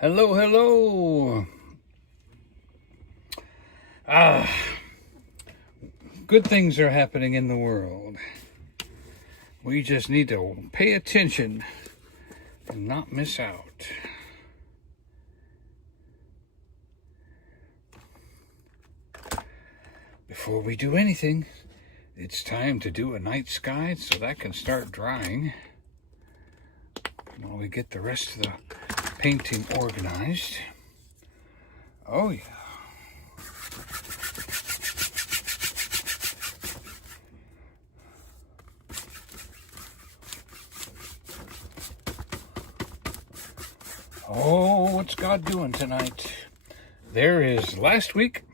Hello, hello. Ah, good things are happening in the world. We just need to pay attention and not miss out. Before we do anything, it's time to do a night sky so that can start drying. While we get the rest of the painting organized. Oh yeah. Oh, what's God doing tonight? There is last week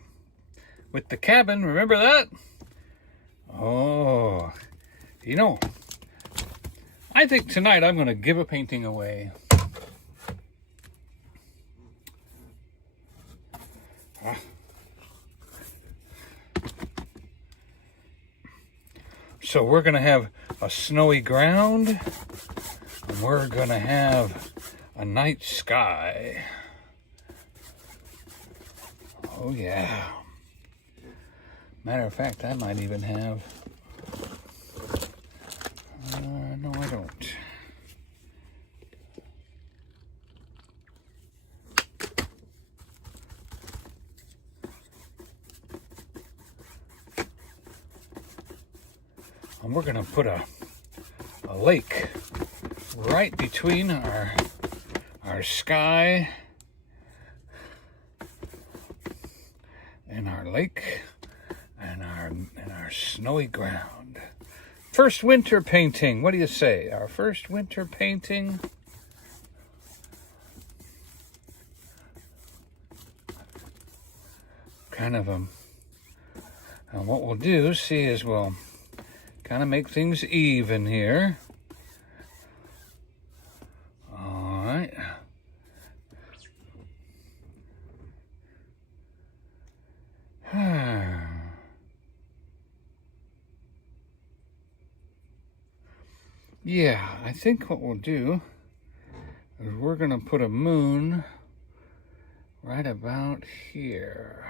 with the cabin, remember that? Oh, I think tonight I'm going to give a painting away. So we're going to have a snowy ground, and we're going to have a night sky. Oh yeah. Matter of fact, I might even have... no, I don't. And we're going to put a lake right between our sky and our lake and our snowy ground. First winter painting. What do you say? Our first winter painting. Kind of and what we'll do, is we'll kind of make things even here. All right. Yeah, I think what we'll do is we're going to put a moon right about here.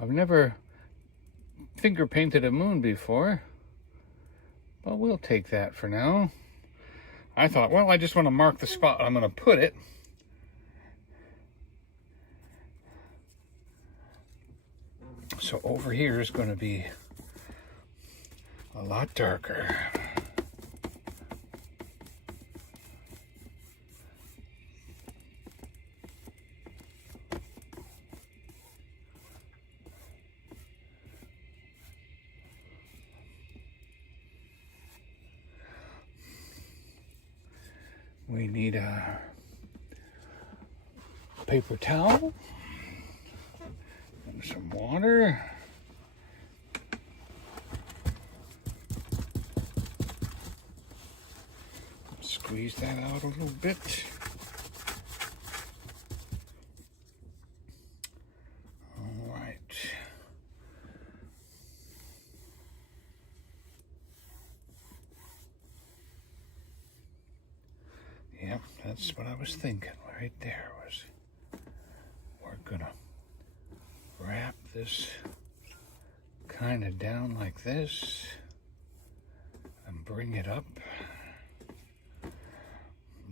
I've never finger painted a moon before, but we'll take that for now. I thought, well, I just want to mark the spot I'm going to put it. So over here is going to be a lot darker. We need a paper towel and some water. Squeeze that out a little bit. All right. Yep, that's what I was thinking right there was we're gonna wrap this kind of down like this and bring it up.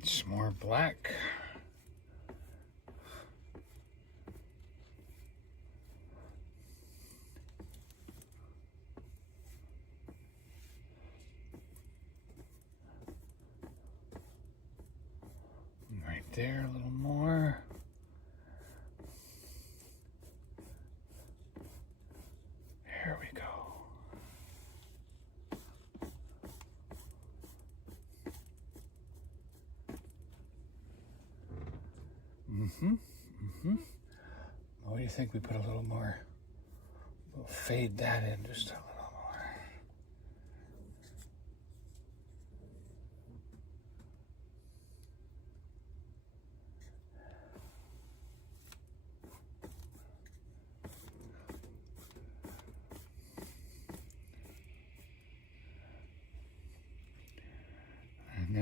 It's more black. Right there, a little more. There we go. What do you think we put a little more? We'll fade that in just a little more.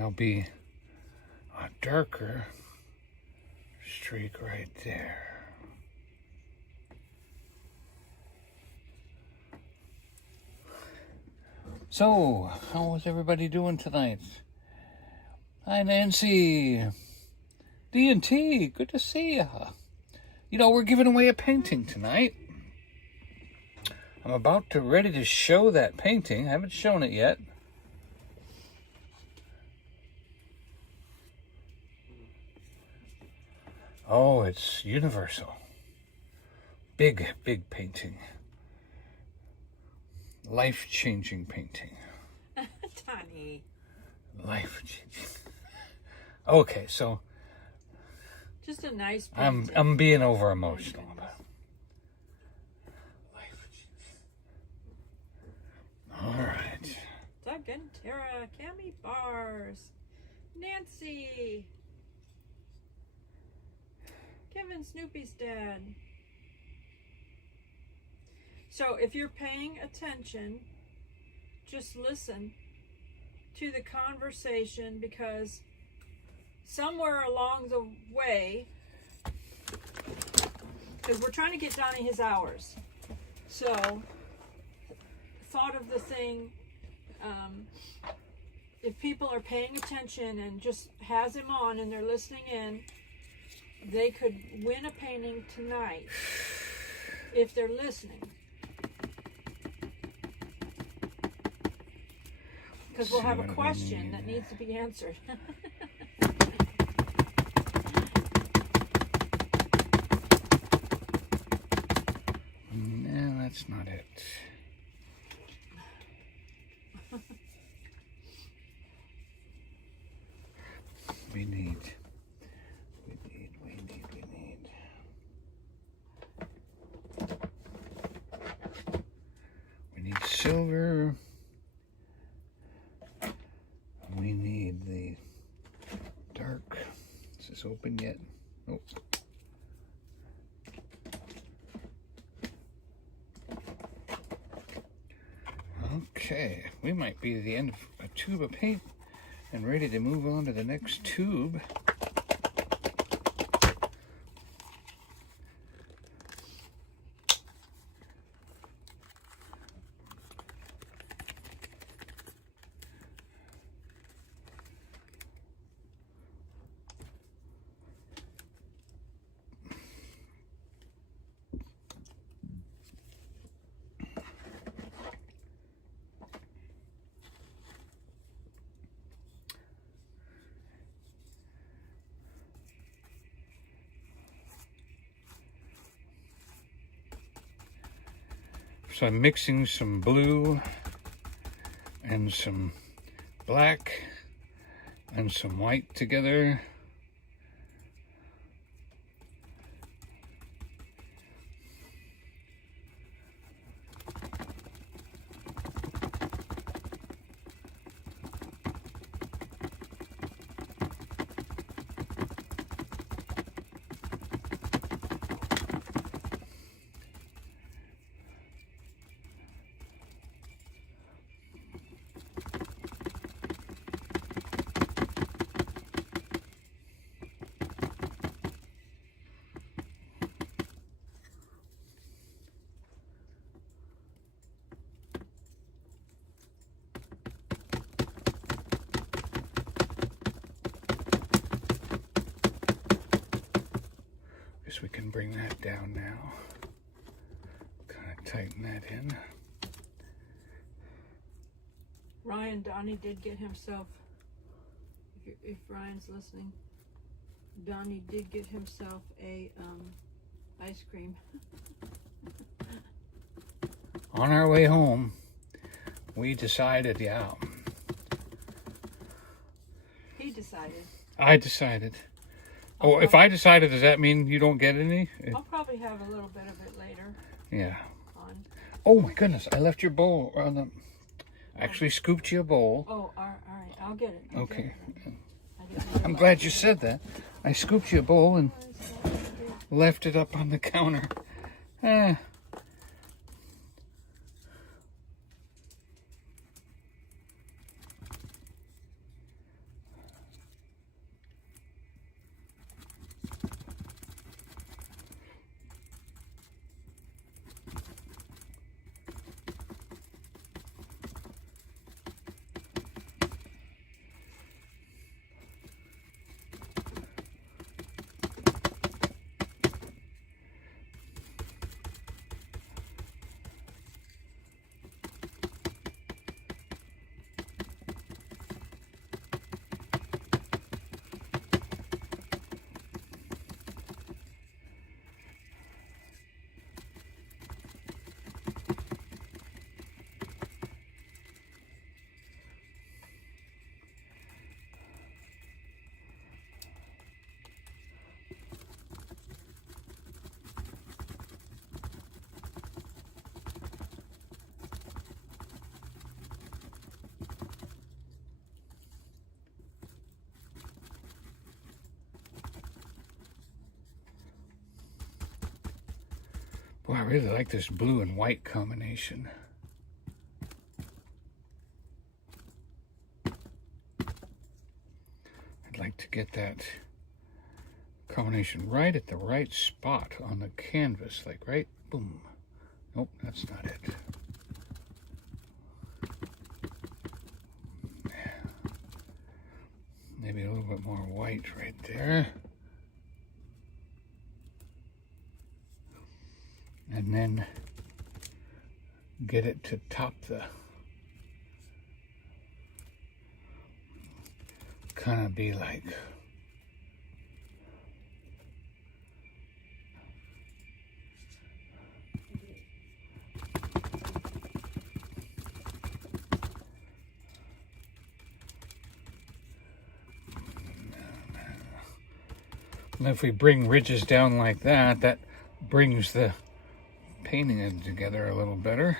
there'll be a darker streak right there. So, how was everybody doing tonight? Hi, Nancy. D&T, good to see ya. You know, we're giving away a painting tonight. I'm about to ready to show that painting. I haven't shown it yet. Oh, it's universal. Big, big painting. Life-changing painting. Donny. Life-changing. Okay, so just a nice painting. I'm being over emotional. All right. Doug and Tara, Cammy Bars, Nancy, Kevin Snoopy's dad. So if you're paying attention, just listen to the conversation, because somewhere along the way, because we're trying to get Donny his hours. So thought of the thing, if people are paying attention and just has him on and they're listening in, they could win a painting tonight if they're listening. Because we'll have a question that needs to be answered. No, that's not it. We need silver. We need the dark. Is this open yet? Nope. Okay, we might be at the end of a tube of paint and ready to move on to the next tube. So I'm mixing some blue and some black and some white together. Guess we can bring that down now. Kind of tighten that in. Ryan, Donny did get himself, if Ryan's listening, Donny did get himself a ice cream. On our way home, we decided, yeah. He decided. I decided. Oh, if I decided, does that mean you don't get any? I'll probably have a little bit of it later. Yeah. On. Oh my goodness, I left your bowl on the... Actually scooped you a bowl. Oh, all right, I'll get it. Okay. I'm glad you said that. I scooped you a bowl and left it up on the counter. really like this blue and white combination. I'd like to get that combination right at the right spot on the canvas, like right, boom. Nope, that's not it. Maybe a little bit more white right there. And then get it to top the, kind of be like, and if we bring ridges down like that, that brings the painting it together a little better.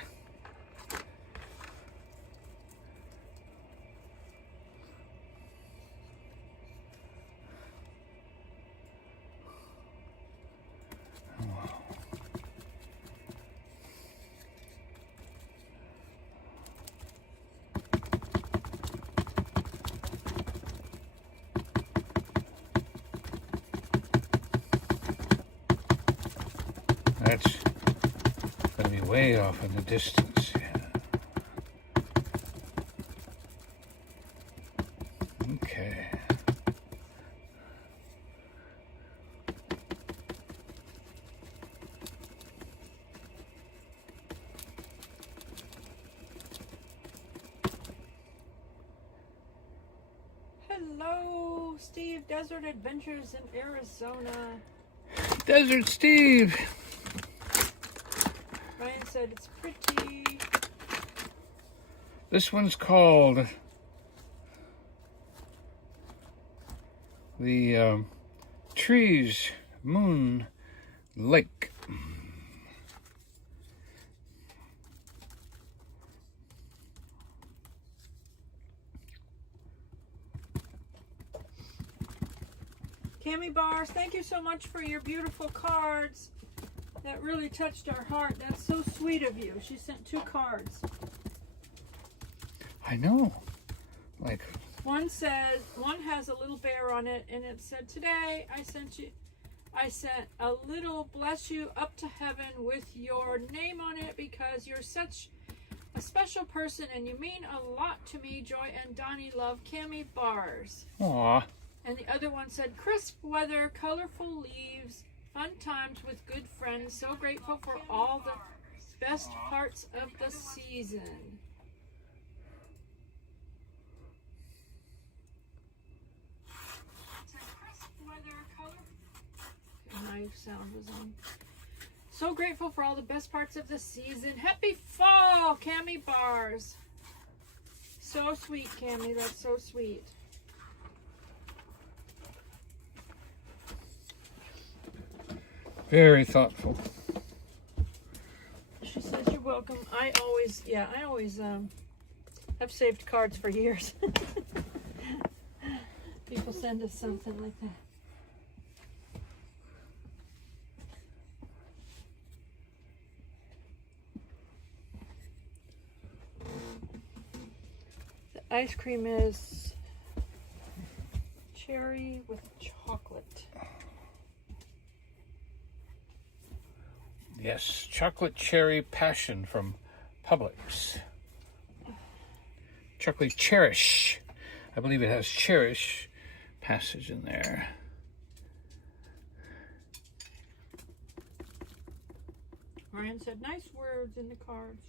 That's going to be way off in the distance. Yeah. Okay. Hello, Steve. Desert Adventures in Arizona. Desert Steve. Ryan said it's pretty. This one's called the Trees Moon Lake. Cami Bars, thank you so much for your beautiful cards. That really touched our heart. That's so sweet of you. She sent 2 cards. I know. Like, One has a little bear on it, and it said, "Today I sent a little bless you up to heaven with your name on it because you're such a special person and you mean a lot to me. Joy and Donnie love, Cami Bars." aw. And the other one said, "Crisp weather, colorful leaves, fun times with good friends. So grateful for all the best parts of the season." My sound was on. So grateful for all the best parts of the season. Happy fall, Cami Bars. So sweet, Cami. That's so sweet. Very thoughtful. She says you're welcome. I always have saved cards for years. People send us something like that. The ice cream is cherry with chocolate. Yes, chocolate cherry passion from Publix. Chocolate cherish. I believe it has cherish passage in there. Ryan said nice words in the cards.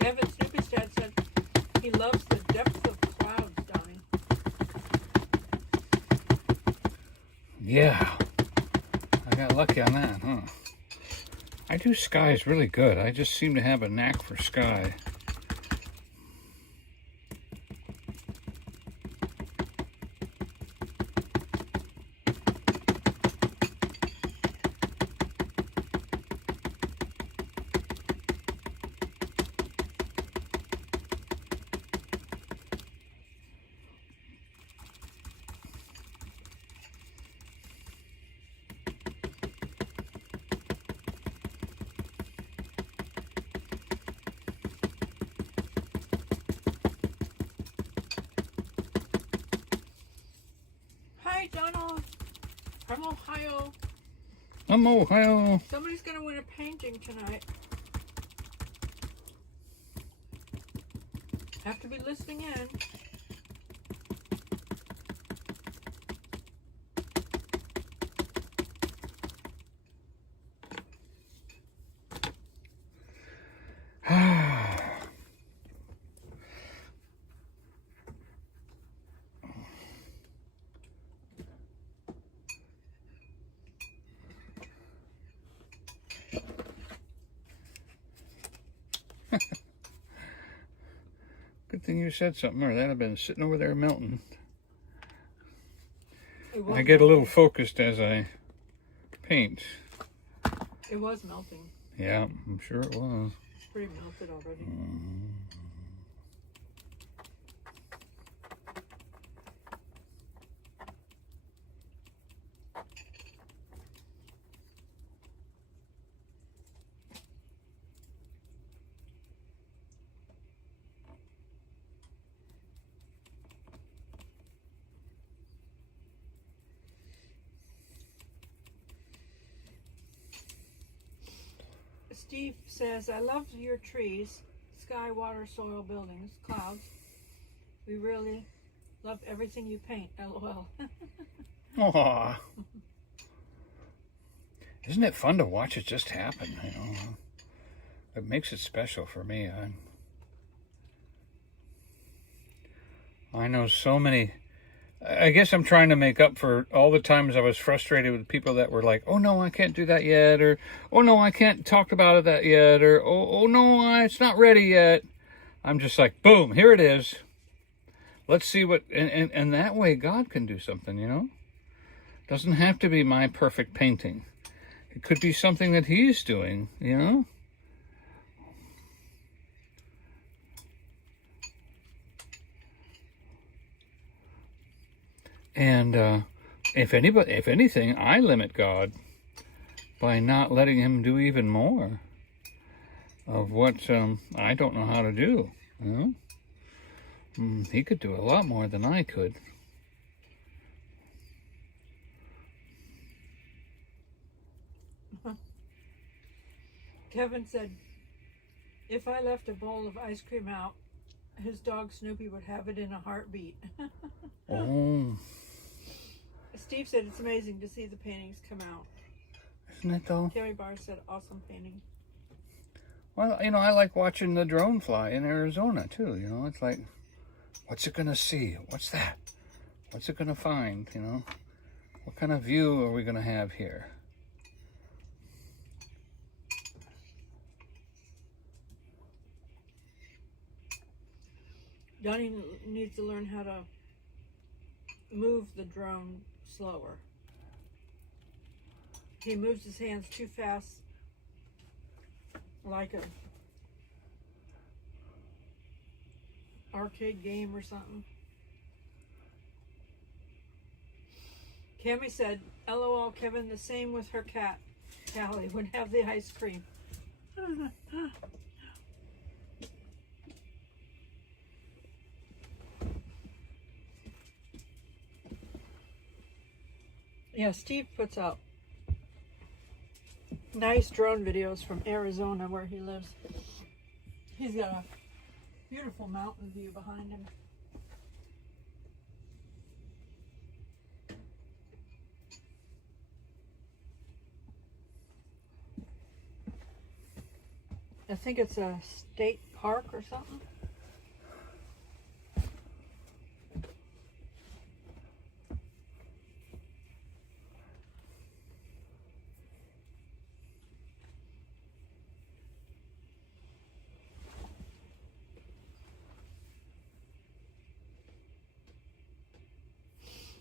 Kevin Snoopy's dad said he loves the depth of clouds, Donnie. Yeah. I got lucky on that, huh? I do skies really good. I just seem to have a knack for sky. Hi, Donald. From Ohio. I'm Ohio. Somebody's going to win a painting tonight. Have to be listening in. Good thing you said something, or that'd have been sitting over there melting. I get a little focused as I paint. It was melting. Yeah, I'm sure it was. It's pretty melted already. Steve says, I love your trees, sky, water, soil, buildings, clouds. We really love everything you paint, LOL. Aww. Isn't it fun to watch it just happen, you know? It makes it special for me. I know so many. I guess I'm trying to make up for all the times I was frustrated with people that were like, oh no, I can't do that yet, or oh no, I can't talk about that yet, or oh no, it's not ready yet. I'm just like, boom, here it is. Let's see what, and that way God can do something, you know? Doesn't have to be my perfect painting. It could be something that He's doing, you know? And if anything, I limit God by not letting Him do even more of what I don't know how to do. You know, He could do a lot more than I could. Kevin said, if I left a bowl of ice cream out, his dog Snoopy would have it in a heartbeat. Oh. Steve said it's amazing to see the paintings come out. Isn't it though? Terry Barr said awesome painting. Well, you know, I like watching the drone fly in Arizona too, you know. It's like, what's it gonna see? What's that? What's it gonna find, you know? What kind of view are we gonna have here? Donnie needs to learn how to move the drone slower. He moves his hands too fast, like a arcade game or something. Cammy said, LOL, Kevin, the same with her cat. Callie would have the ice cream. Yeah, Steve puts out nice drone videos from Arizona where he lives. He's got a beautiful mountain view behind him. I think it's a state park or something?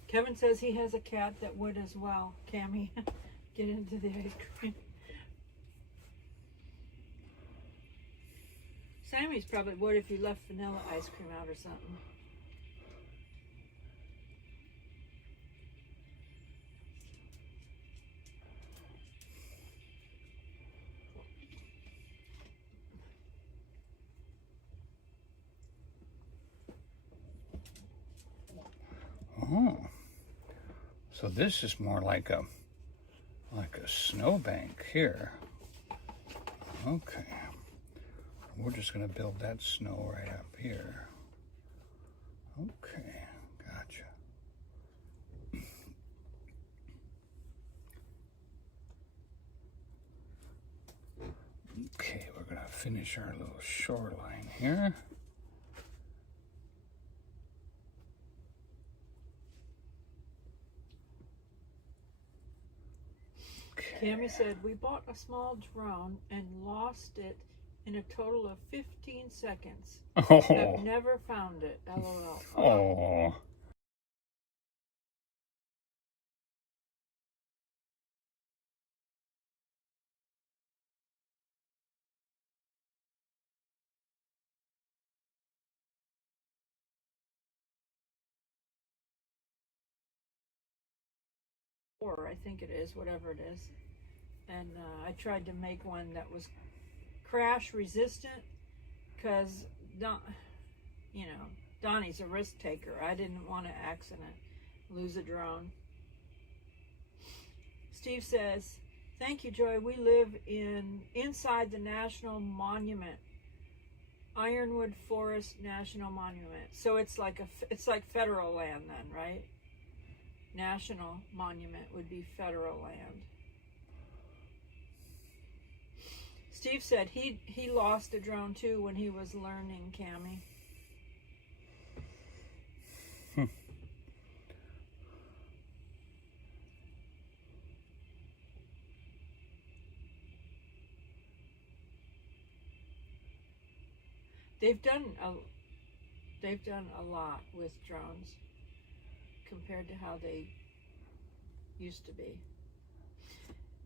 Kevin says he has a cat that would as well. Cammy, get into the ice cream. Sammy's probably would if you left vanilla ice cream out or something. Oh, so this is more like a snowbank here. Okay, we're just gonna build that snow right up here. Okay, gotcha. Okay, we're gonna finish our little shoreline here. Cammy said, we bought a small drone and lost it in a total of 15 seconds. Oh. I've never found it. LOL. Oh. Or I think it is, whatever it is. And I tried to make one that was crash resistant because, Donnie's a risk taker. I didn't want to accident lose a drone. Steve says, thank you, Joy. We live inside the National Monument, Ironwood Forest National Monument. So it's like federal land then, right? National Monument would be federal land. Steve said he lost a drone too when he was learning, Cammy. They've done a lot with drones compared to how they used to be.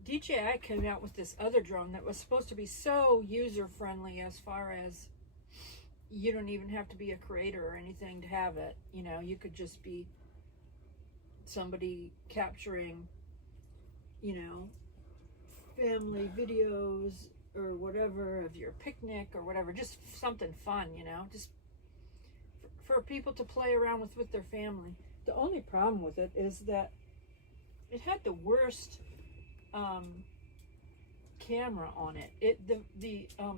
DJI came out with this other drone that was supposed to be so user-friendly as far as you don't even have to be a creator or anything to have it. You could just be somebody capturing, family videos or whatever of your picnic or whatever, just something fun, just for people to play around with their family. The only problem with it is that it had the worst camera on it.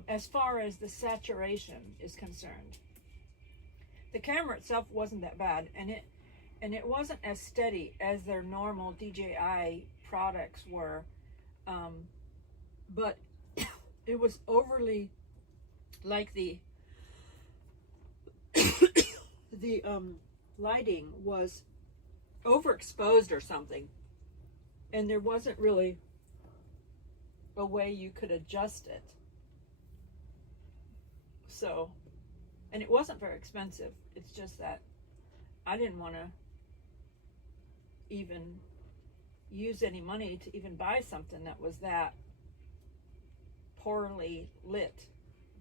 As far as the saturation is concerned, the camera itself wasn't that bad, and it wasn't as steady as their normal DJI products were, but it was overly, like the lighting was overexposed or something, and there wasn't really a way you could adjust it. So, and it wasn't very expensive. It's just that I didn't want to even use any money to even buy something that was that poorly lit.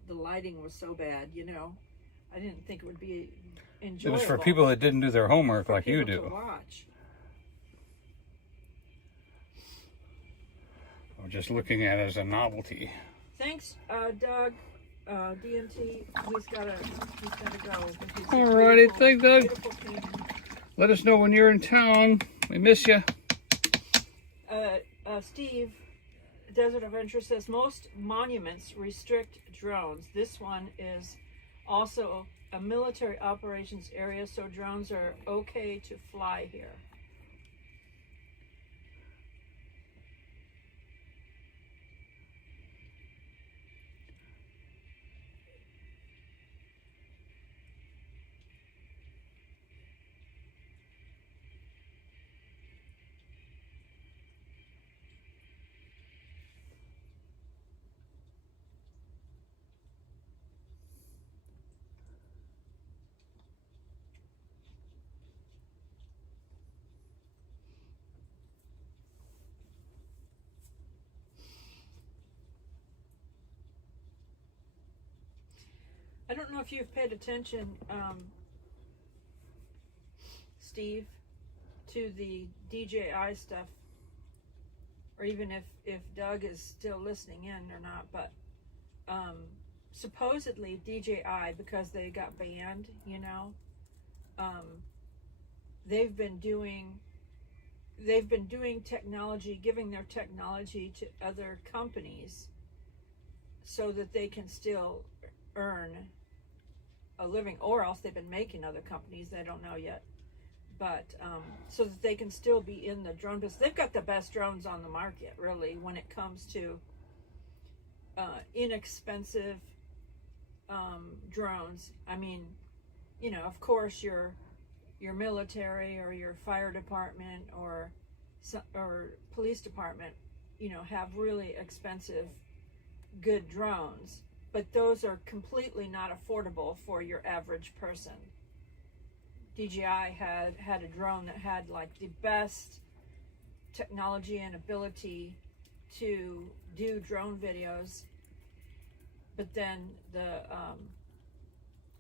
The lighting was so bad, I didn't think it would be enjoyable. It was for people that didn't do their homework like you do. To watch. Or just looking at it as a novelty. Thanks, Doug. DNT. He's gotta go. Alrighty, thanks, Doug. Let us know when you're in town. We miss you. Steve, Desert Adventure says most monuments restrict drones. This one is also a military operations area, so drones are okay to fly here. I don't know if you've paid attention, Steve, to the DJI stuff, or even if Doug is still listening in or not, but supposedly DJI, because they got banned, you know, they've been doing technology, giving their technology to other companies so that they can still earn a living, or else they've been making other companies, they don't know yet, but so that they can still be in the drone business. They've got the best drones on the market, really, when it comes to inexpensive drones. I mean, you know, of course your military or your fire department or police department, you know, have really expensive good drones, but those are completely not affordable for your average person. DJI had a drone that had like the best technology and ability to do drone videos, but then the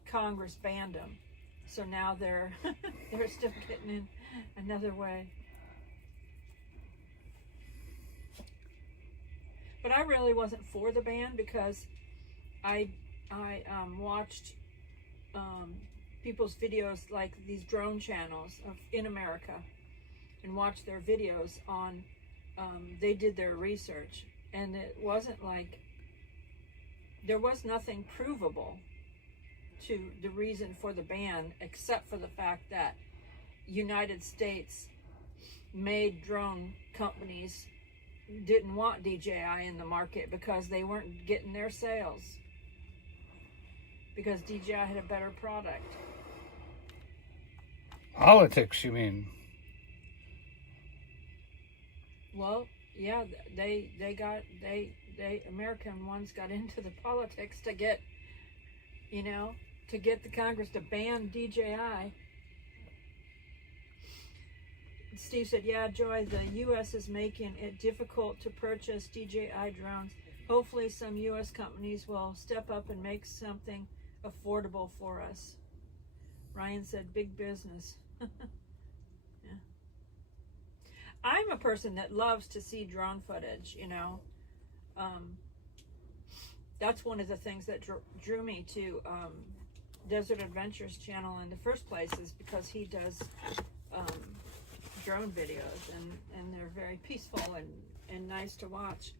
Congress banned them. So now they're still getting in another way. But I really wasn't for the ban, because I watched people's videos, like these drone channels in America, and watched their videos on. They did their research, and it wasn't like there was nothing provable to the reason for the ban, except for the fact that United States made drone companies didn't want DJI in the market because they weren't getting their sales, because DJI had a better product. Politics, you mean? Well, yeah, they American ones got into the politics to get, you know, to get the Congress to ban DJI. Steve said, yeah, Joy, the U.S. is making it difficult to purchase DJI drones. Hopefully some U.S. companies will step up and make something affordable for us. Ryan said, big business. Yeah. I'm a person that loves to see drone footage, you know. That's one of the things that drew me to Desert Adventures channel in the first place, is because he does drone videos, and they're very peaceful and nice to watch.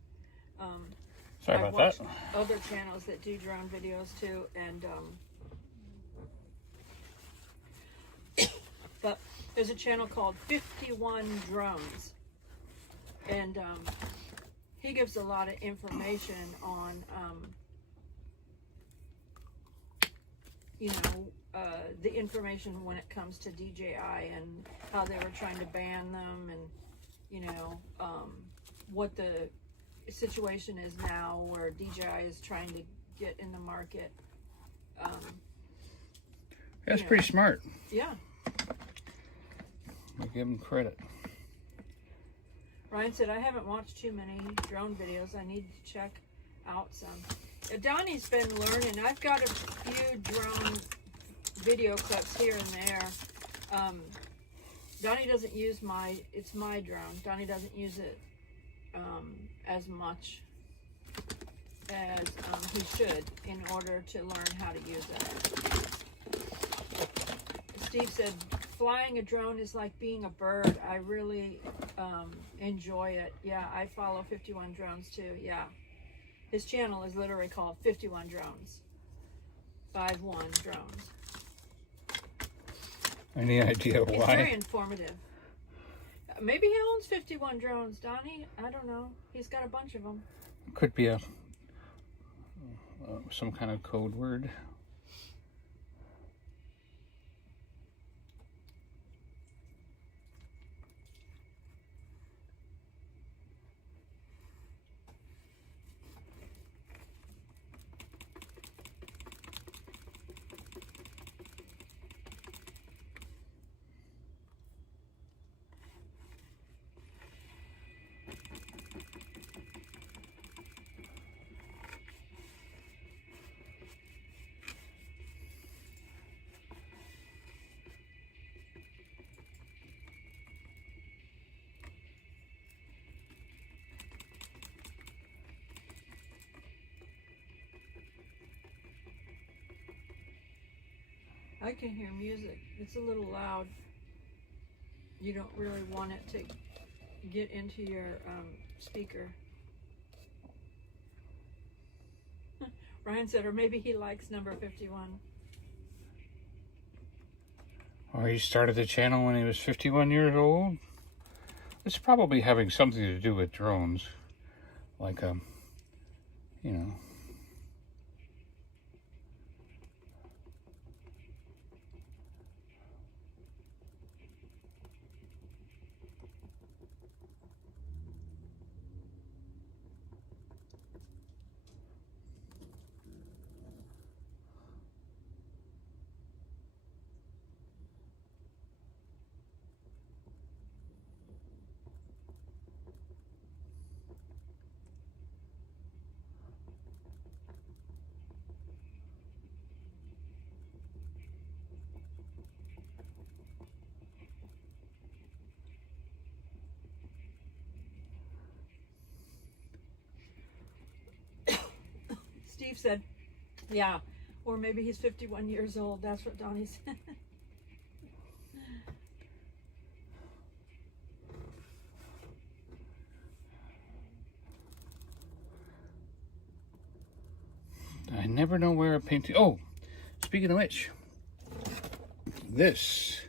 Sorry I've about watched that. other channels that do drone videos too, and but there's a channel called 51 Drones, and he gives a lot of information on you know, the information when it comes to DJI and how they were trying to ban them, and you know, what the situation is now where DJI is trying to get in the market. That's know. pretty smart. Yeah. I give him credit. Ryan said, I haven't watched too many drone videos. I need to check out some. Donnie's been learning. I've got a few drone video clips here and there. Donnie doesn't use it's my drone. Donnie doesn't use it as much as he should in order to learn how to use it. Steve said, flying a drone is like being a bird. I really enjoy it. Yeah, I follow 51 Drones too. Yeah. His channel is literally called 51 Drones. 51 Drones. Any idea why? He's very informative. Maybe he owns 51 drones, Donnie. I don't know. He's got a bunch of them. Could be a some kind of code word. I can hear music. It's a little loud. You don't really want it to get into your speaker. Ryan said, or maybe he likes number 51. Or he started the channel when he was 51 years old. It's probably having something to do with drones. Like, you know. Steve said, yeah, or maybe he's 51 years old. That's what Donnie said. I never know where a painting... Oh, speaking of which, this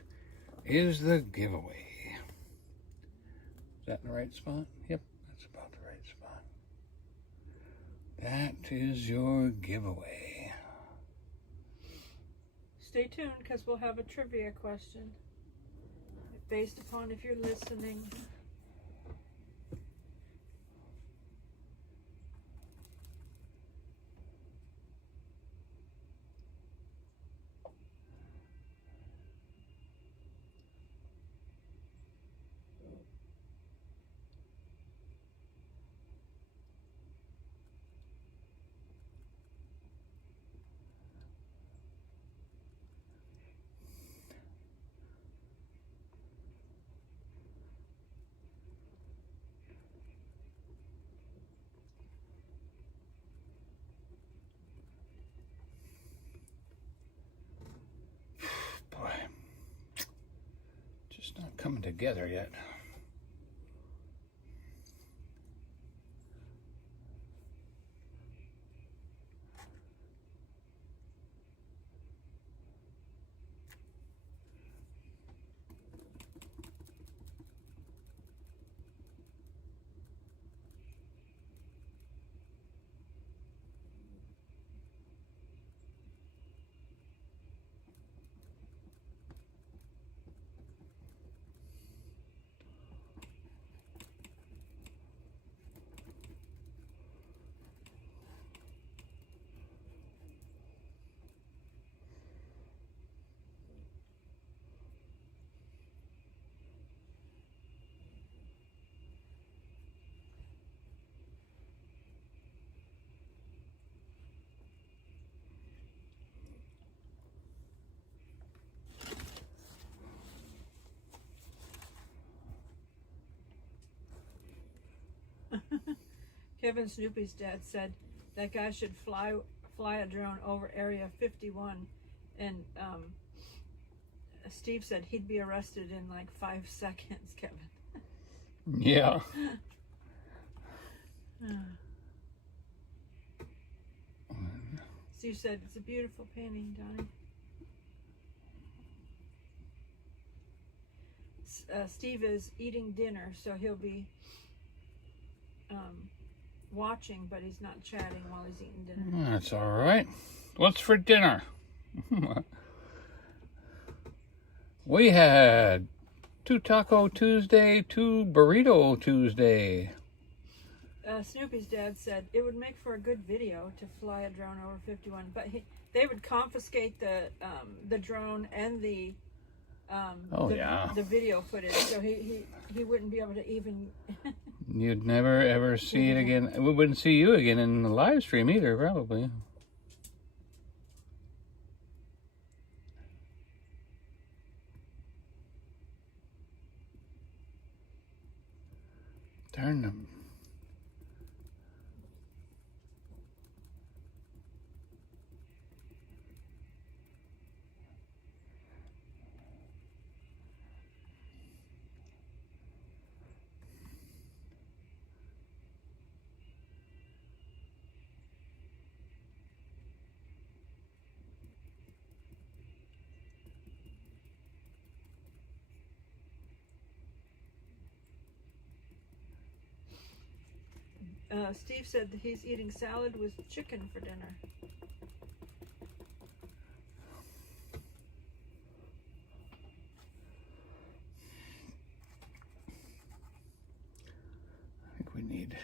is the giveaway. Is that in the right spot? Yep, that's about the right spot. That is your giveaway. Stay tuned because we'll have a trivia question based upon if you're listening. Boy, just not coming together yet. Kevin Snoopy's dad said that guy should fly a drone over Area 51, and Steve said he'd be arrested in like 5 seconds. Kevin. Yeah. Steve said it's a beautiful painting, Donnie. Steve is eating dinner, so he'll be watching, but he's not chatting while he's eating dinner. That's all right. What's for dinner? We had 2 Taco Tuesday, 2 Burrito Tuesday. Snoopy's dad said it would make for a good video to fly a drone over 51, but they would confiscate the drone and the the video footage, so he wouldn't be able to even. You'd never ever see it again. We wouldn't see you again in the live stream either, probably. Darn them. Steve said that he's eating salad with chicken for dinner. I think we need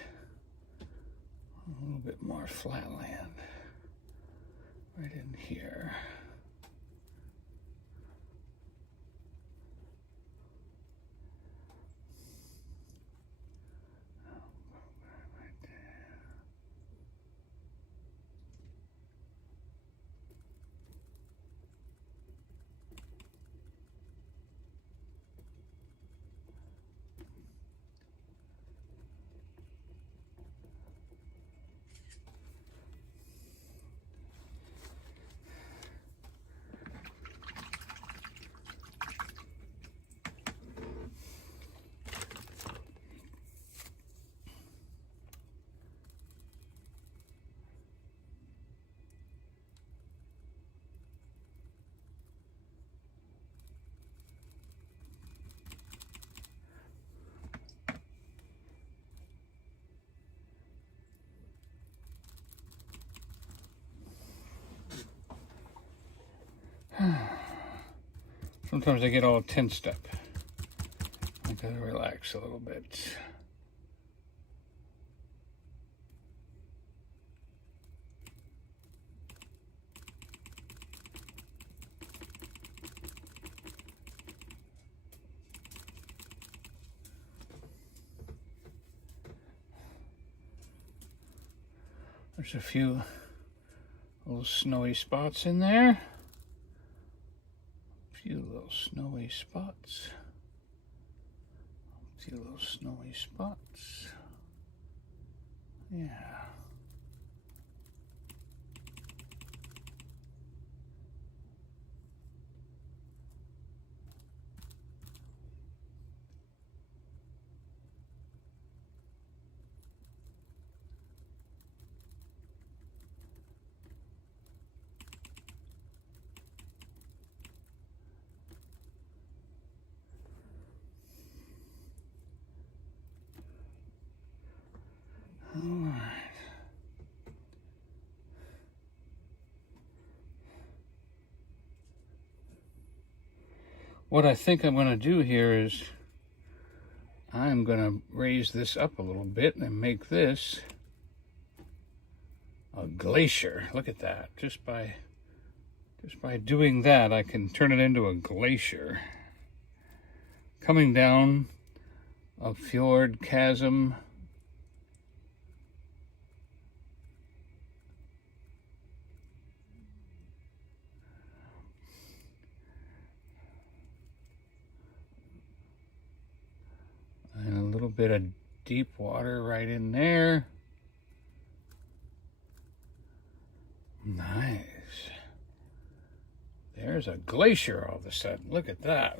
a little bit more flat land right in here. Sometimes I get all tensed up. I gotta relax a little bit. There's a few little snowy spots in there. Few little snowy spots. A few little snowy spots. Yeah. All right. What I think I'm going to do here is I'm going to raise this up a little bit and make this a glacier. Look at that. Just by doing that, I can turn it into a glacier. Coming down a fjord chasm. And a little bit of deep water right in there. Nice. There's a glacier all of a sudden. Look at that.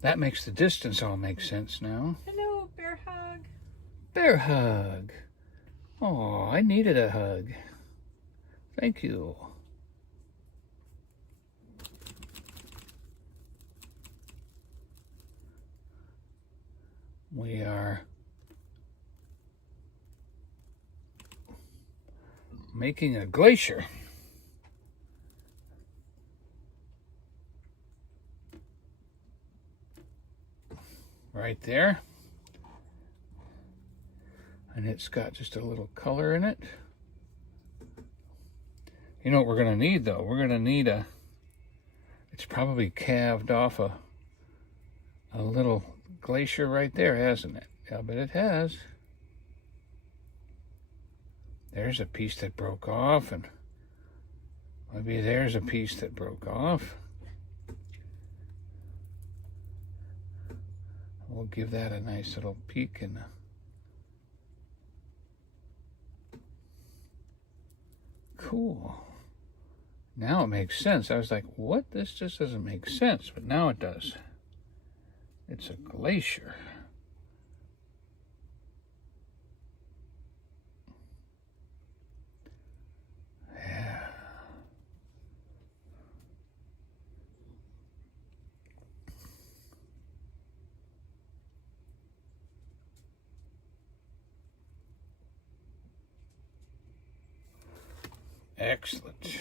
That makes the distance all make sense now. Hello, bear hug. Bear hug. Oh, I needed a hug. Thank you. We are making a glacier. Right there. And it's got just a little color in it. You know what we're going to need, though? We're going to need it's probably calved off a little glacier right there, hasn't it? Yeah, but it has. There's a piece that broke off, and maybe there's a piece that broke off. We'll give that a nice little peek and cool. Now it makes sense. I was like, what? This just doesn't make sense, but now it does. It's a glacier. Yeah. Excellent.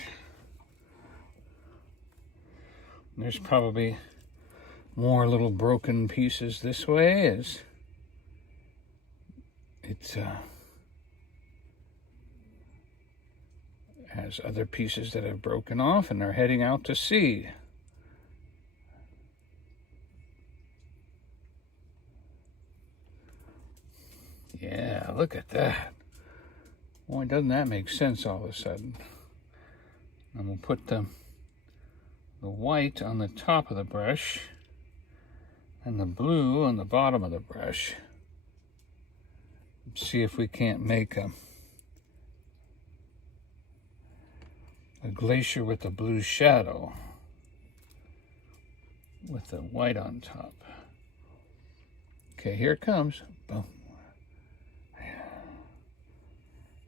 There's probably more little broken pieces this way as it has other pieces that have broken off and are heading out to sea. Yeah, look at that. Boy, doesn't that make sense all of a sudden? And we'll put the white on the top of the brush and the blue on the bottom of the brush. See if we can't make a glacier with a blue shadow with the white on top. Okay, here it comes. Boom.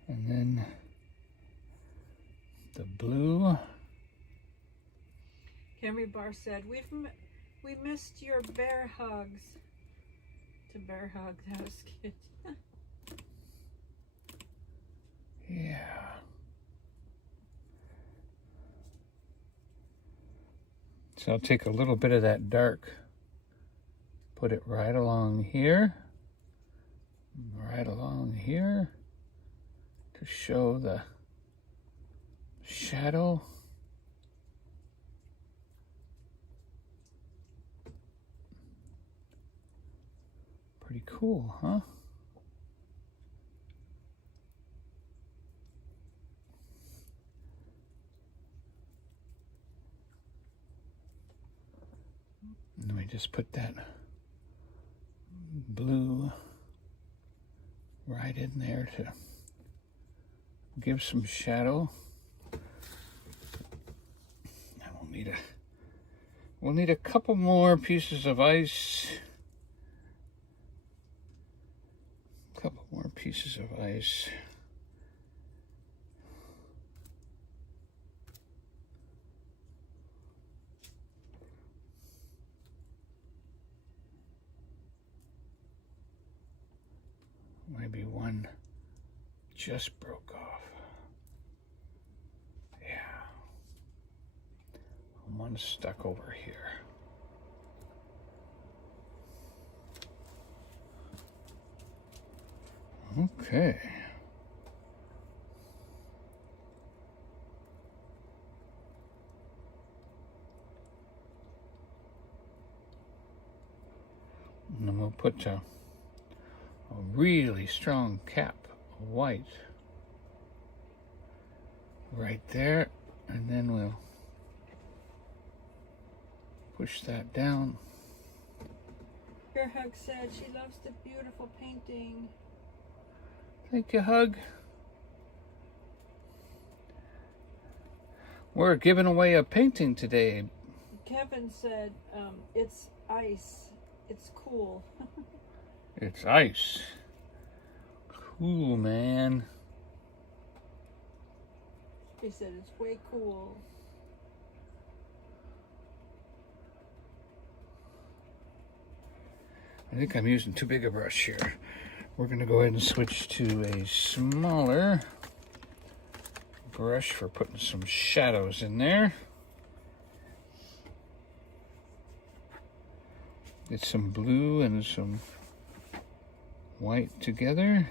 And then the blue. Camry Bar said, we missed your bear hugs. To bear hug, that was cute. Yeah. So I'll take a little bit of that dark, put it right along here, to show the shadow. Pretty cool, huh? Let me just put that blue right in there to give some shadow. And we'll need a couple more pieces of ice. Maybe one just broke off. Yeah. One stuck over here. Okay. And then we'll put a really strong cap of white right there, and then we'll push that down. Your Hug said she loves the beautiful painting. Thank you, Hug. We're giving away a painting today. Kevin said it's ice. It's cool. It's ice. Cool, man. He said it's way cool. I think I'm using too big a brush here. We're going to go ahead and switch to a smaller brush for putting some shadows in there. Get some blue and some white together.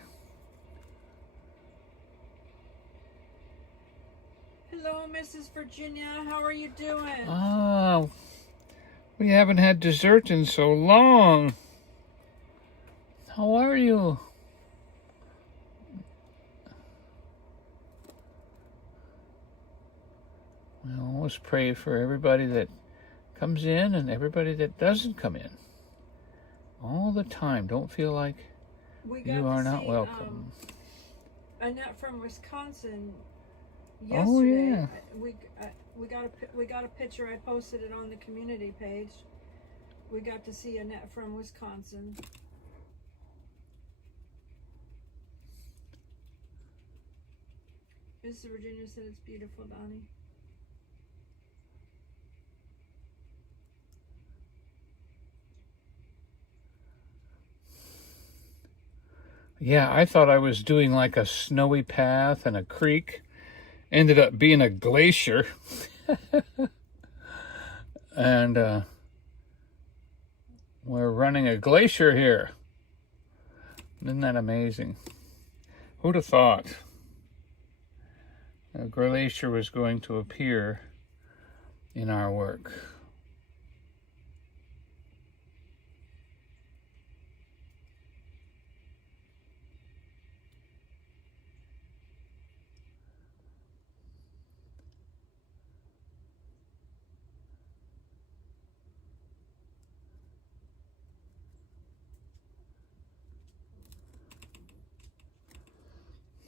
Hello, Mrs. Virginia. How are you doing? Ah, we haven't had dessert in so long. How are you? We always pray for everybody that comes in and everybody that doesn't come in. All the time. Don't feel like you are not welcome. Annette from Wisconsin. Yesterday, oh yeah. We got a picture. I posted it on the community page. We got to see Annette from Wisconsin. Mrs. Virginia said it's beautiful, Donnie. Yeah, I thought I was doing like a snowy path and a creek, ended up being a glacier. And we're running a glacier here. Isn't that amazing? Who'd have thought a glacier was going to appear in our work?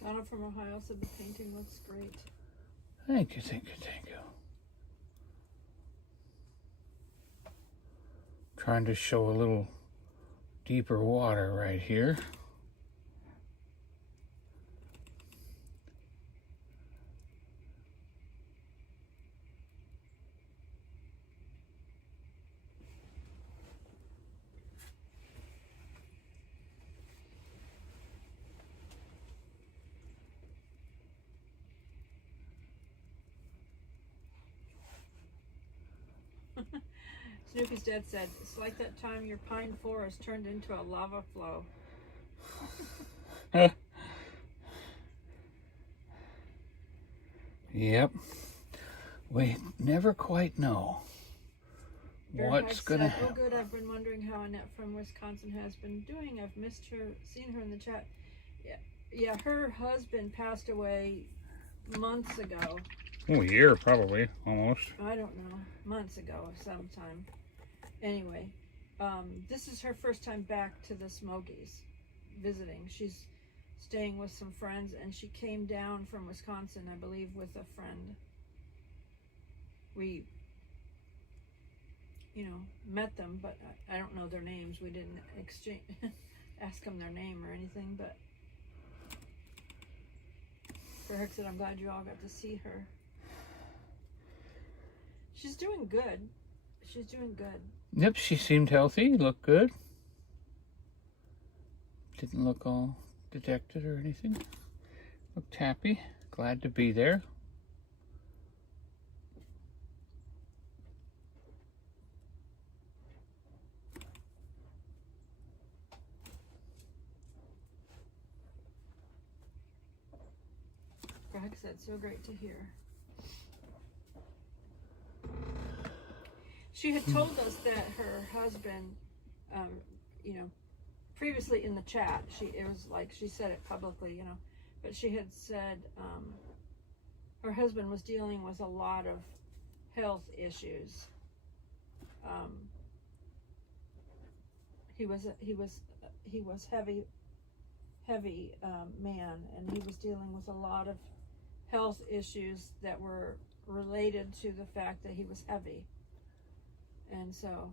Donna from Ohio said the painting looks great. Thank you, thank you, thank you. Trying to show a little deeper water right here. Snoopy's dad said, it's like that time your pine forest turned into a lava flow. Yep. We never quite know what's gonna happen. Oh good, I've been wondering how Annette from Wisconsin has been doing. I've missed her, seen her in the chat. Yeah, her husband passed away months ago. Oh, a year probably, almost. I don't know, months ago sometime. Anyway, this is her first time back to the Smokies visiting. She's staying with some friends, and she came down from Wisconsin, I believe, with a friend. We, met them, but I don't know their names. We didn't exchange, ask them their name or anything, but Eric said, I'm glad you all got to see her. She's doing good. She's doing good. Yep, she seemed healthy, looked good. Didn't look all dejected or anything. Looked happy, glad to be there. Greg said, so great to hear. She had told us that her husband, previously in the chat, it was like she said it publicly, but she had said her husband was dealing with a lot of health issues. He was heavy man, and he was dealing with a lot of health issues that were related to the fact that he was heavy. And so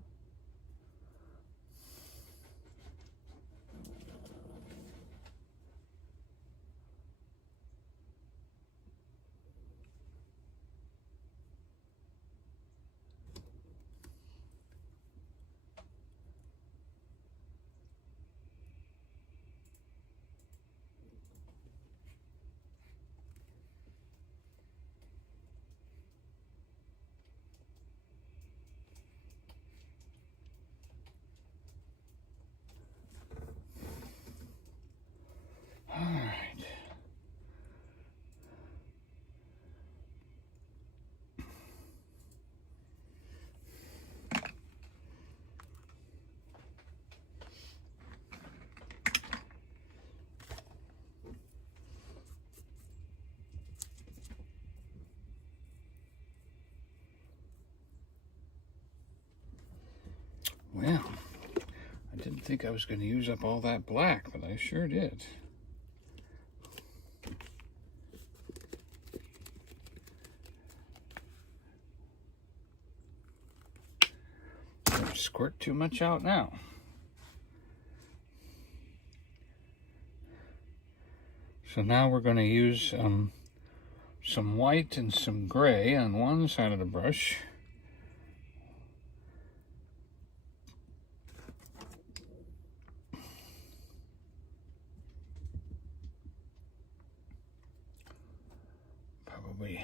All right. Well, I didn't think I was going to use up all that black, but I sure did. Don't squirt too much out now. So now we're going to use some white and some gray on one side of the brush. we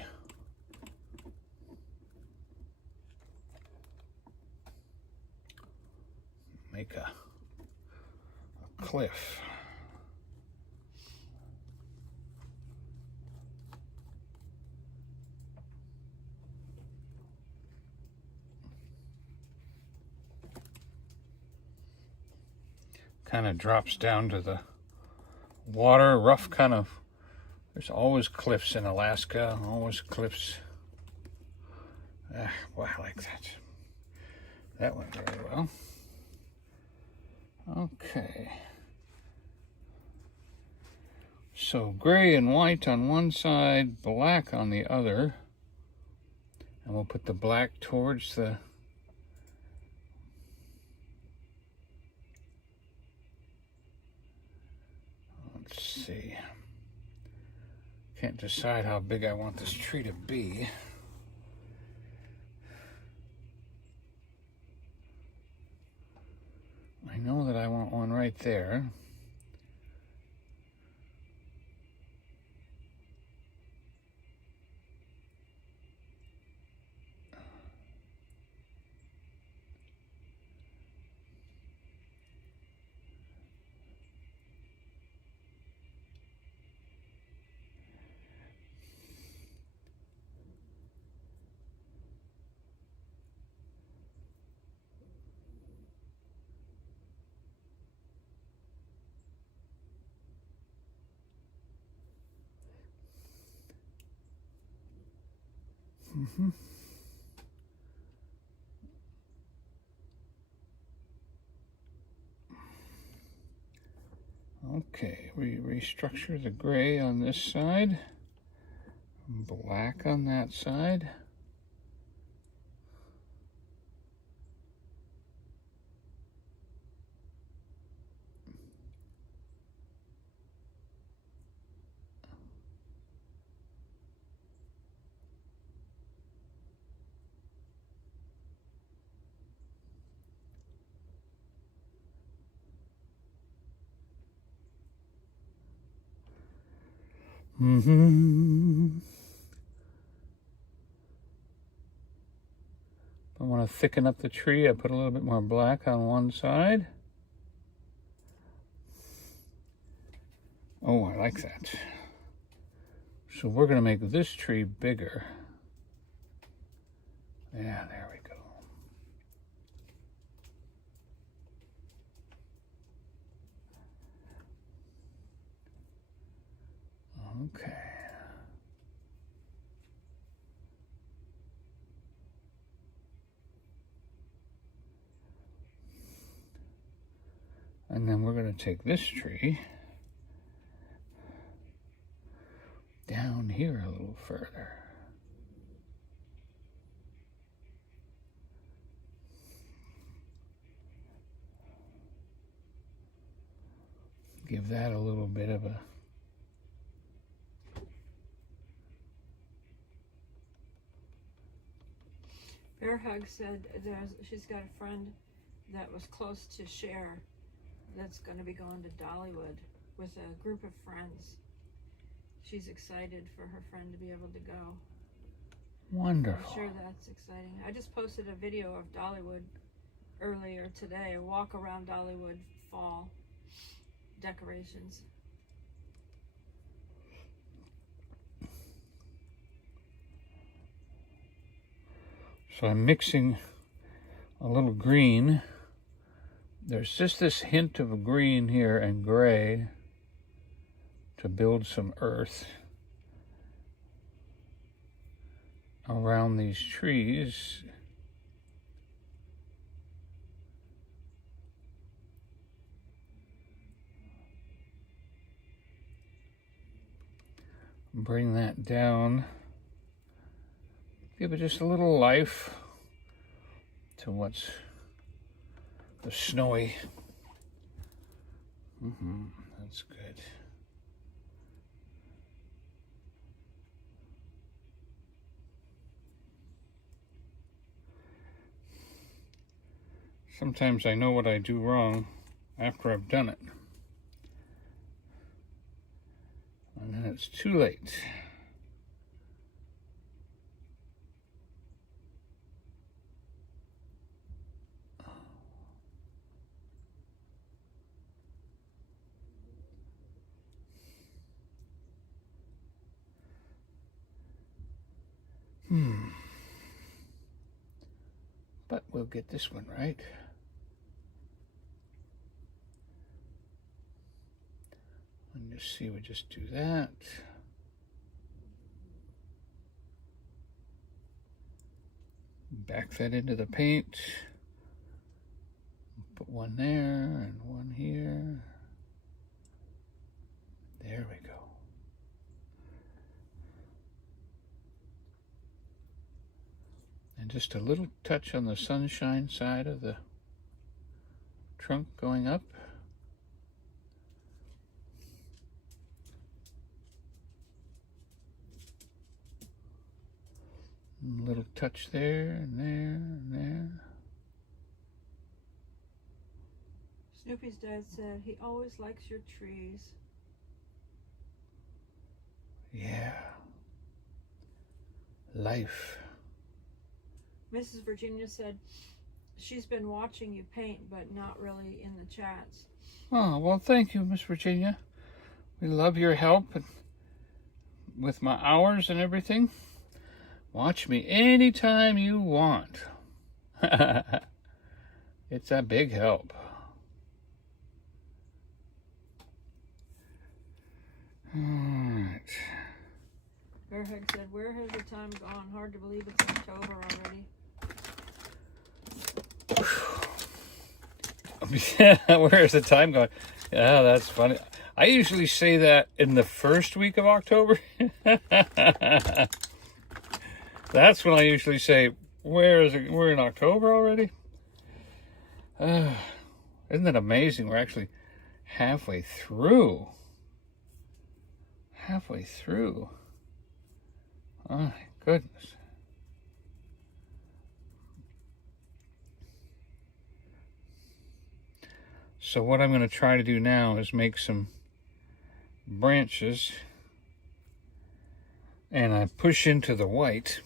make a cliff. Kind of drops down to the water, rough kind of. There's always cliffs in Alaska, always cliffs. Boy, I like that. That went very well. Okay. So gray and white on one side, black on the other. And we'll put the black towards the let's see. Can't decide how big I want this tree to be. I know that I want one right there. Okay, we restructure the gray on this side, black on that side. I want to thicken up the tree. I put a little bit more black on one side. Oh, I like that. So we're going to make this tree bigger. Yeah, there we go. Okay. And then we're going to take this tree down here a little further. Give that a little bit of a Bear Hug said she's got a friend that was close to Cher that's going to be going to Dollywood with a group of friends. She's excited for her friend to be able to go. wonderful. I'm sure that's exciting. I just posted a video of Dollywood earlier today, a walk around Dollywood fall decorations. So I'm mixing a little green. There's just this hint of green here and gray to build some earth around these trees. Bring that down. Give it just a little life to what's the snowy. That's good. Sometimes I know what I do wrong after I've done it. And then it's too late. But we'll get this one right. And just see, we just do that. Back that into the paint. Put one there and one here. There we go. And just a little touch on the sunshine side of the trunk going up. And a little touch there and there and there. Snoopy's dad said he always likes your trees. Yeah. Life. Mrs. Virginia said she's been watching you paint, but not really in the chats. Oh, well, thank you, Miss Virginia. We love your help and with my hours and everything. Watch me anytime you want. It's a big help. All right. Bearhead said, where has the time gone? Hard to believe it's October already. Where's the time gone? Yeah, that's funny. I usually say that in the first week of October. That's when I usually say, where is it? We're in October already? Isn't it amazing? We're actually halfway through. Halfway through. Oh, my goodness. So what I'm going to try to do now is make some branches. And I push into the white.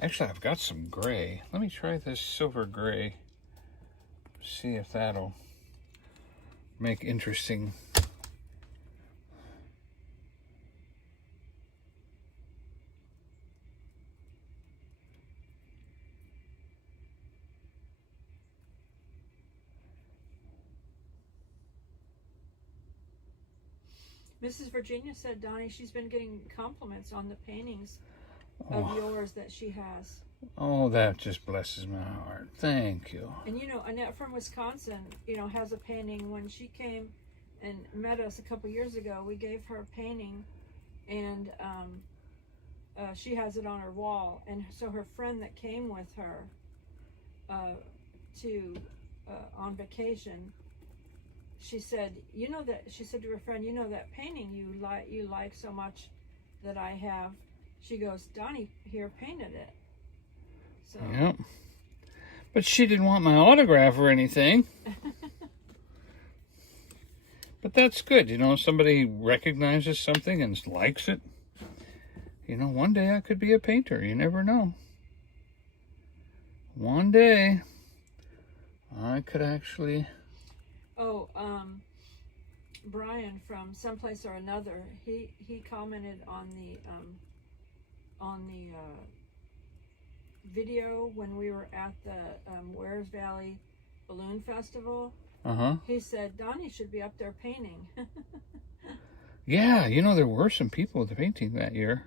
Actually, I've got some gray. Let me try this silver gray. See if that'll make interesting. Mrs. Virginia said, Donnie, she's been getting compliments on the paintings of yours that she has. Oh, that just blesses my heart. Thank you. And you know, Annette from Wisconsin, you know, has a painting. When she came and met us a couple years ago, we gave her a painting, and she has it on her wall. And so her friend that came with her on vacation, she said, you know that, she said to her friend, you know that painting you like so much that I have. She goes, Donnie here painted it. So. Yep. But she didn't want my autograph or anything. But that's good, you know, somebody recognizes something and likes it. You know, one day I could be a painter. You never know. One day I could actually... Oh, Brian from Someplace or Another, he commented on the video when we were at the Wares Valley Balloon Festival. He said, Donnie should be up there painting. Yeah, you know, there were some people at the painting that year.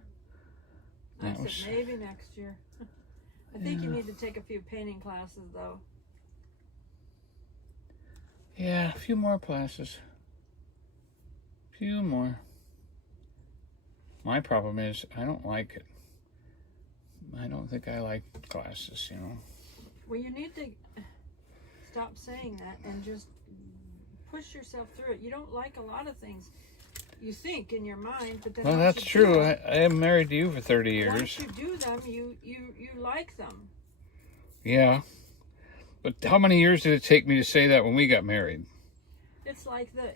I said, maybe next year. I think you need to take a few painting classes, though. Yeah, a few more classes. A few more. My problem is I don't like it. I don't think I like classes, you know. Well, you need to stop saying that and just push yourself through it. You don't like a lot of things. You think in your mind, but then well, that's true. I am married to you for 30 years. Once you do them, you like them. Yeah. But how many years did it take me to say that when we got married? It's like the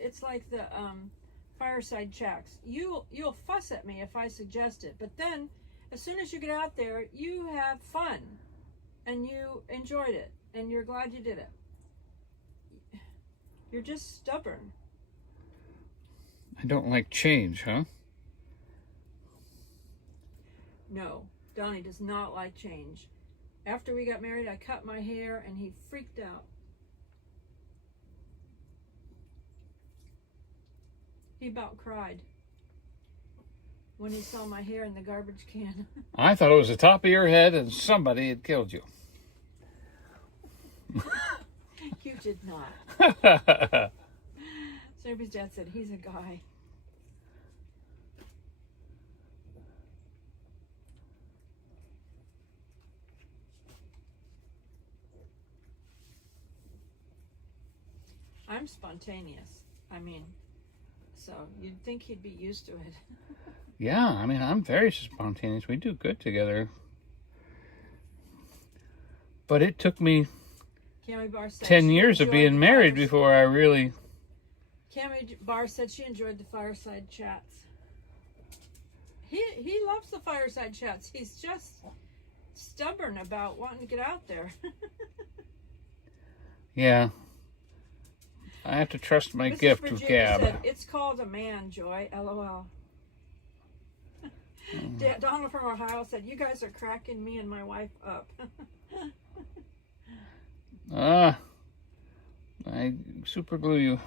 fireside chats. You'll fuss at me if I suggest it, but then as soon as you get out there, you have fun and you enjoyed it and you're glad you did it. You're just stubborn. I don't like change, huh? No. Donnie does not like change. After we got married, I cut my hair and he freaked out. He about cried when he saw my hair in the garbage can. I thought it was the top of your head and somebody had killed you. You did not. Snoopy's dad said he's a guy. I'm spontaneous. I mean, so you'd think he'd be used to it. Yeah, I mean, I'm very spontaneous. We do good together. But it took me Cammy Barr said 10 she years of enjoyed being the married fires- before I really... Cammy Barr said she enjoyed the fireside chats. He loves the fireside chats. He's just stubborn about wanting to get out there. Yeah. I have to trust my Mrs. gift with Virginia gab. said, it's called a man, Joy. LOL. Donald from Ohio said, you guys are cracking me and my wife up. I super glue you.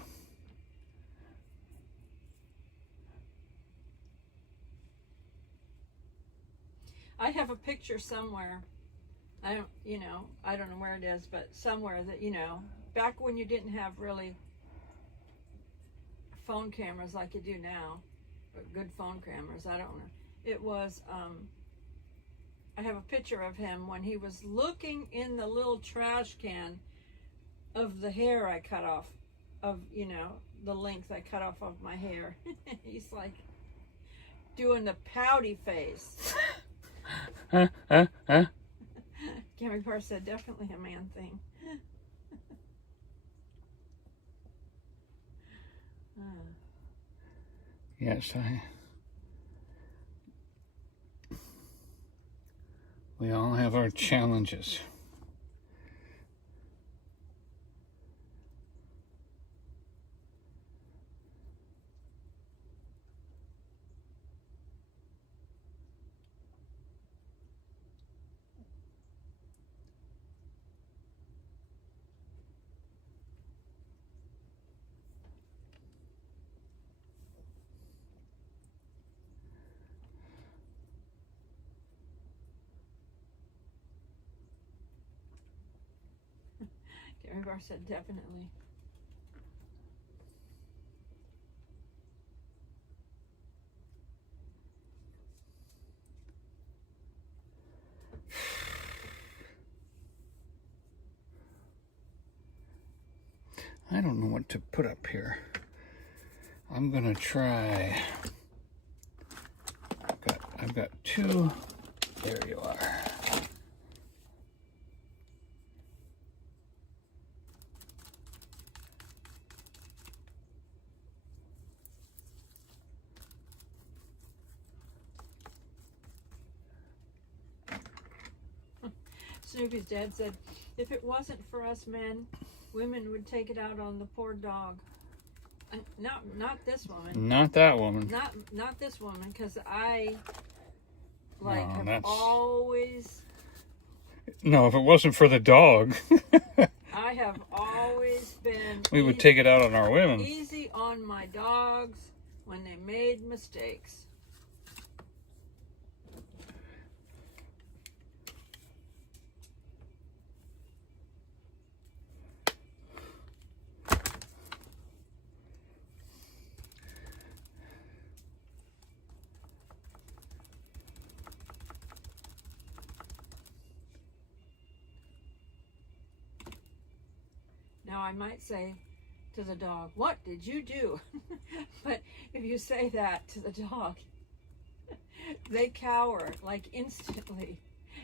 I have a picture somewhere. I don't know where it is, but somewhere that, back when you didn't have really phone cameras like you do now, but good phone cameras, I don't know. It was, I have a picture of him when he was looking in the little trash can of the hair I cut off, of, the length I cut off of my hair. He's like doing the pouty face. Cammy Barr said, definitely a man thing. Yes, we all have our challenges. Cammy Barr said, definitely. I don't know what to put up here. I'm gonna try. I've got two. There you are. Snoopy's dad said, if it wasn't for us men, women would take it out on the poor dog. Not this woman. Not that woman. Not this woman, because I that's... always. No, if it wasn't for the dog, I have always been. we would take it out on our women. Easy on my dogs when they made mistakes. Now I might say to the dog, what did you do? But if you say that to the dog, they cower like instantly.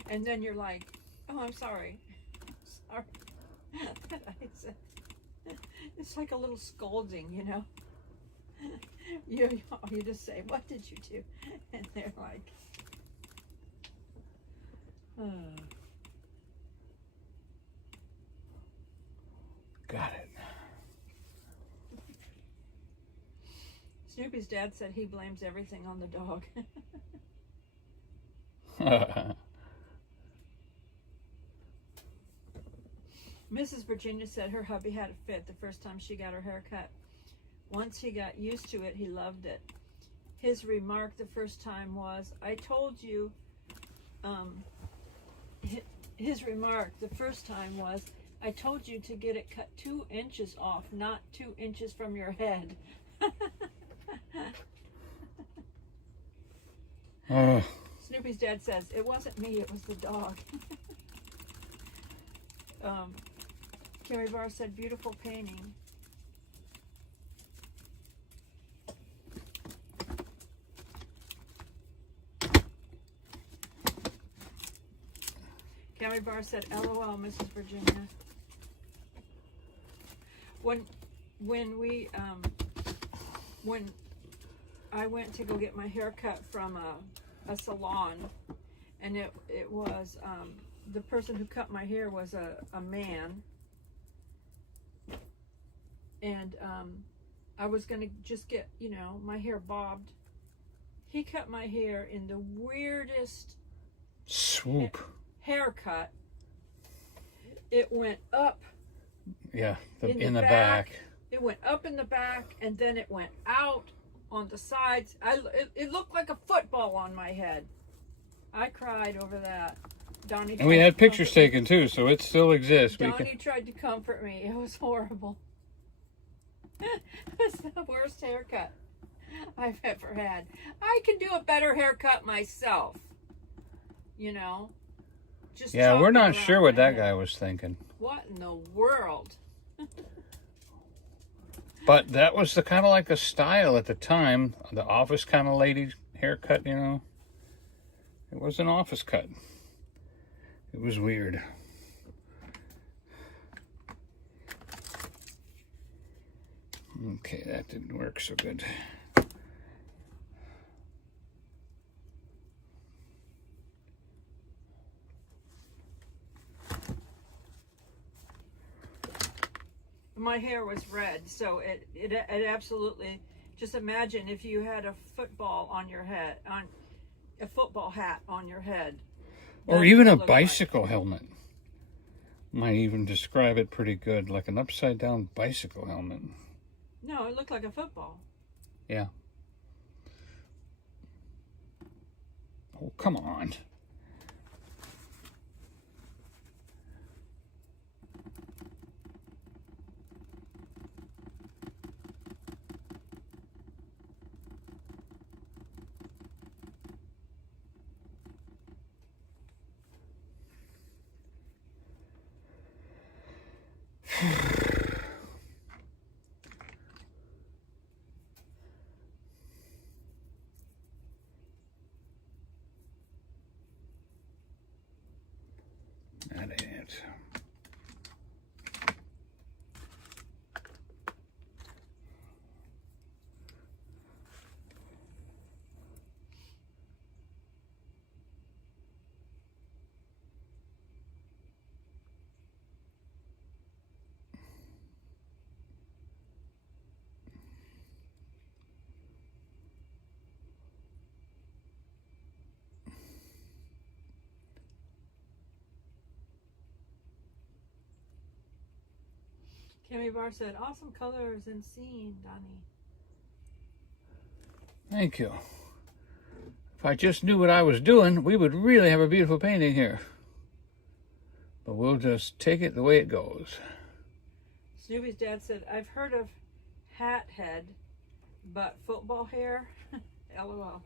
And then you're like, oh, I'm sorry. Sorry. It's like a little scolding, You just say, what did you do? And they're like, oh. Got it. Snoopy's dad said he blames everything on the dog. Mrs. Virginia said her hubby had a fit the first time she got her hair cut. Once he got used to it, he loved it. His remark the first time was, I told you, his remark the first time was, I told you to get it cut 2 inches off, not 2 inches from your head. Snoopy's dad says, it wasn't me, it was the dog. Carrie Barr said, beautiful painting. Carrie Barr said, LOL, Mrs. Virginia. When I went to go get my hair cut from a salon, and it was the person who cut my hair was a man, and I was gonna just get, you know, my hair bobbed. He cut my hair in the weirdest swoop haircut. It went up. Yeah, in the back. It went up in the back, and then it went out on the sides. It looked like a football on my head. I cried over that. Donny. And we had pictures taken too, so it still exists. Donny tried to comfort me. It was horrible. It was the worst haircut I've ever had. I can do a better haircut myself. You know? Just yeah, we're not sure what that guy was thinking. What in the world? But that was the kind of like a style at the time, the office kind of lady haircut, you know. It was an office cut. It was weird. Okay, that didn't work so good. My hair was red, so it absolutely, just imagine if you had a football on your head, on a football hat on your head. Or even a bicycle helmet. Might even describe it pretty good, like an upside down bicycle helmet. No, it looked like a football. Yeah. Oh, come on. That ain't it. Kimmy Barr said, awesome colors and scene, Donny. Thank you. If I just knew what I was doing, we would really have a beautiful painting here. But we'll just take it the way it goes. Snoopy's dad said, I've heard of hat head, but football hair? LOL.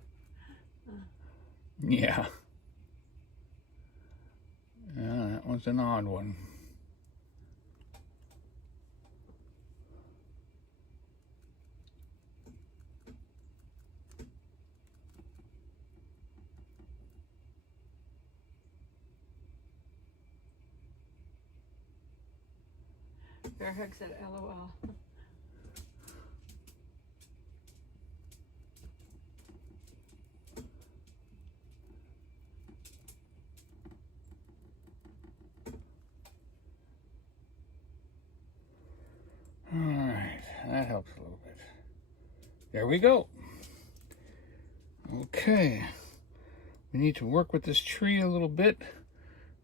Yeah. Yeah, that was an odd one. Bear Hug said, LOL. All right, that helps a little bit. There we go. Okay. we need to work with this tree a little bit.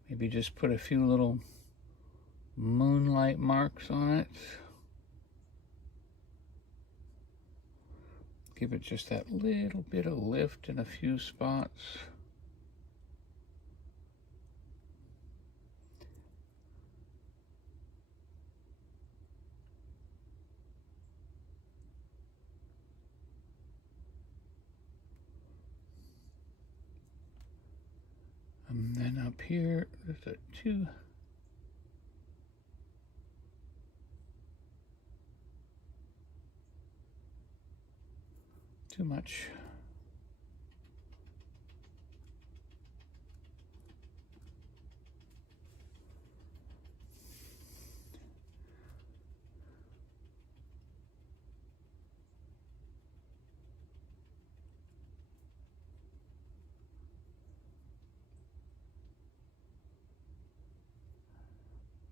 Maybe just put a few little moonlight marks on it. Give it just that little bit of lift in a few spots. And then up here, there's a two. Too much.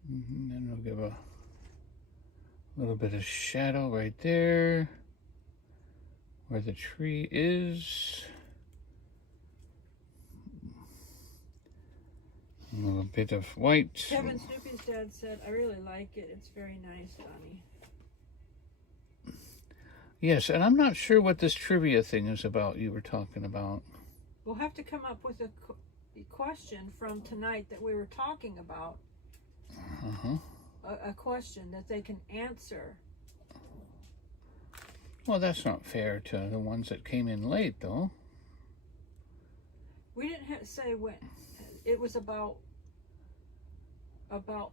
And then we'll give a little bit of shadow right there where the tree is. A little bit of white. Kevin Snoopy's dad said, I really like it. It's very nice, Donny. Yes, and I'm not sure what this trivia thing is about you were talking about. We'll have to come up with a question from tonight that we were talking about. A question that they can answer. Well, that's not fair to the ones that came in late, though. We didn't say when. It was about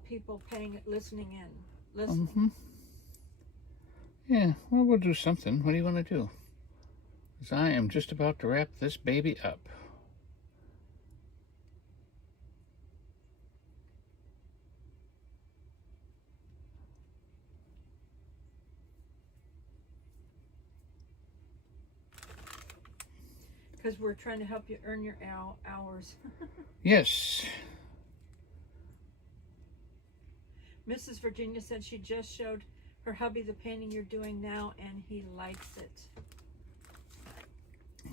people listening in. Listening. Yeah, well, we'll do something. What do you want to do? Because I am just about to wrap this baby up. Because we're trying to help you earn your hours. Yes. Mrs. Virginia said she just showed her hubby the painting you're doing now, and he likes it.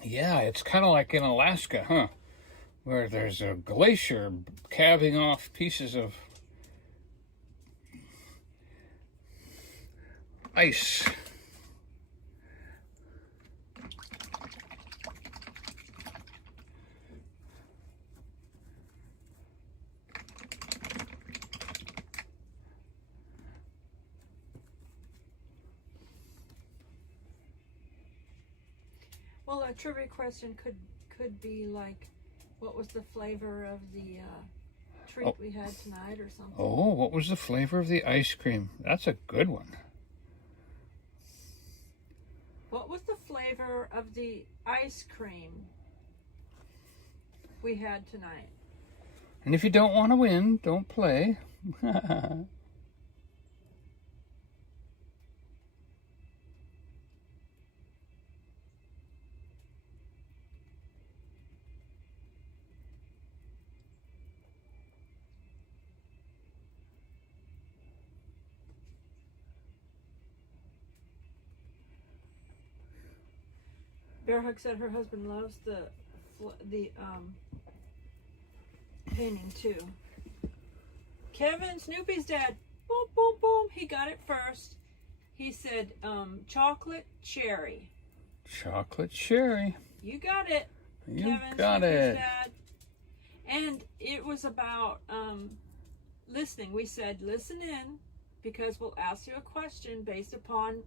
Yeah, it's kind of like in Alaska, huh? Where there's a glacier calving off pieces of ice. Well, a trivia question could be like, what was the flavor of the treat we had tonight or something? Oh, what was the flavor of the ice cream? That's a good one. What was the flavor of the ice cream we had tonight? And if you don't want to win, don't play. Bear Hug said her husband loves the painting too. Kevin Snoopy's dad, boom, boom, boom. He got it first. He said chocolate cherry. Chocolate cherry. You got it. You Kevin got Snoopy's it. dad. And it was about listening. We said listen in because we'll ask you a question based upon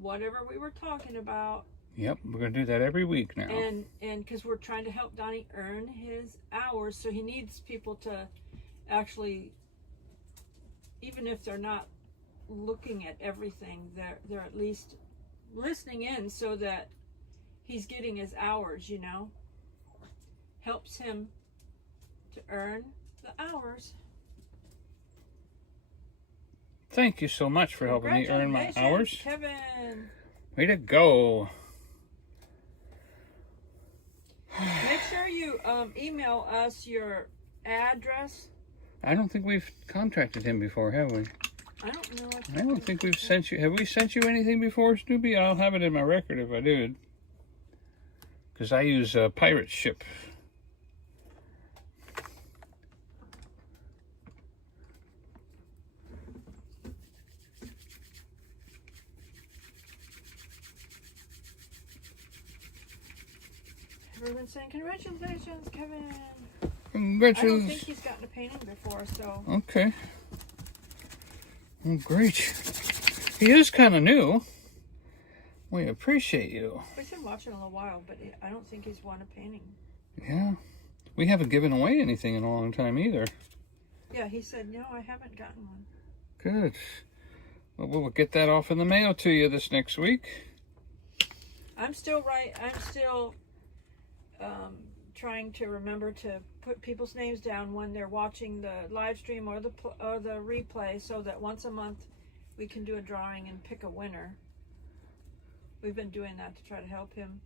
whatever we were talking about. Yep, we're going to do that every week now. And because we're trying to help Donny earn his hours, so he needs people to actually, even if they're not looking at everything, they're at least listening in so that he's getting his hours, you know. Helps him to earn the hours. Thank you so much for helping me earn my hours. Kevin. Way to go. Make sure you email us your address. I don't think we've contacted him before, have we? I don't know. I don't think we've sent you. Have we sent you anything before, Snoopy? I'll have it in my record if I did. Because I use a pirate ship. Ruben saying, congratulations, Kevin. I don't Congratulations. think he's gotten a painting before, so. Okay. Well, great. He is kind of new. We appreciate you. We've been watching a little while, but I don't think he's won a painting. Yeah. We haven't given away anything in a long time either. Yeah, he said, no, I haven't gotten one. Good. Well, we'll get that off in the mail to you this next week. I'm still trying to remember to put people's names down when they're watching the live stream or the replay, so that once a month we can do a drawing and pick a winner. We've been doing that to try to help him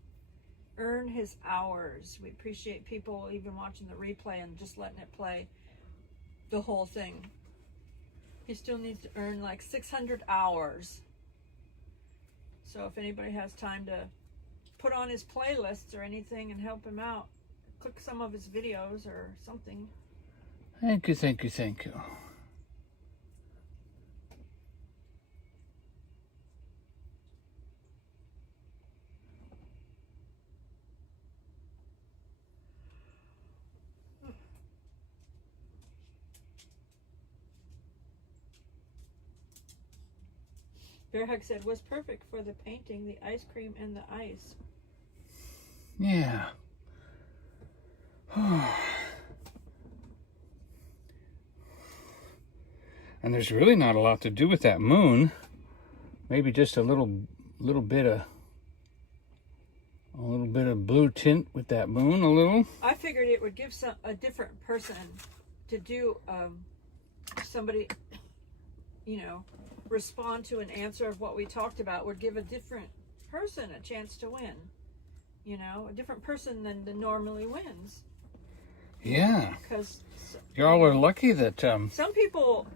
earn his hours. We appreciate people even watching the replay and just letting it play the whole thing. He still needs to earn like 600 hours. So if anybody has time to put on his playlists or anything and help him out, click some of his videos or something. Thank you, thank you, thank you. Bearhug said, was perfect for the painting, the ice cream and the ice. Yeah. And there's really not a lot to do with that moon. Maybe just a little bit of blue tint with that moon, a little. I figured it would give a different person to do somebody, respond to an answer of what we talked about, would give a different person a chance to win. A different person than normally wins. Yeah. Because y'all are lucky that some people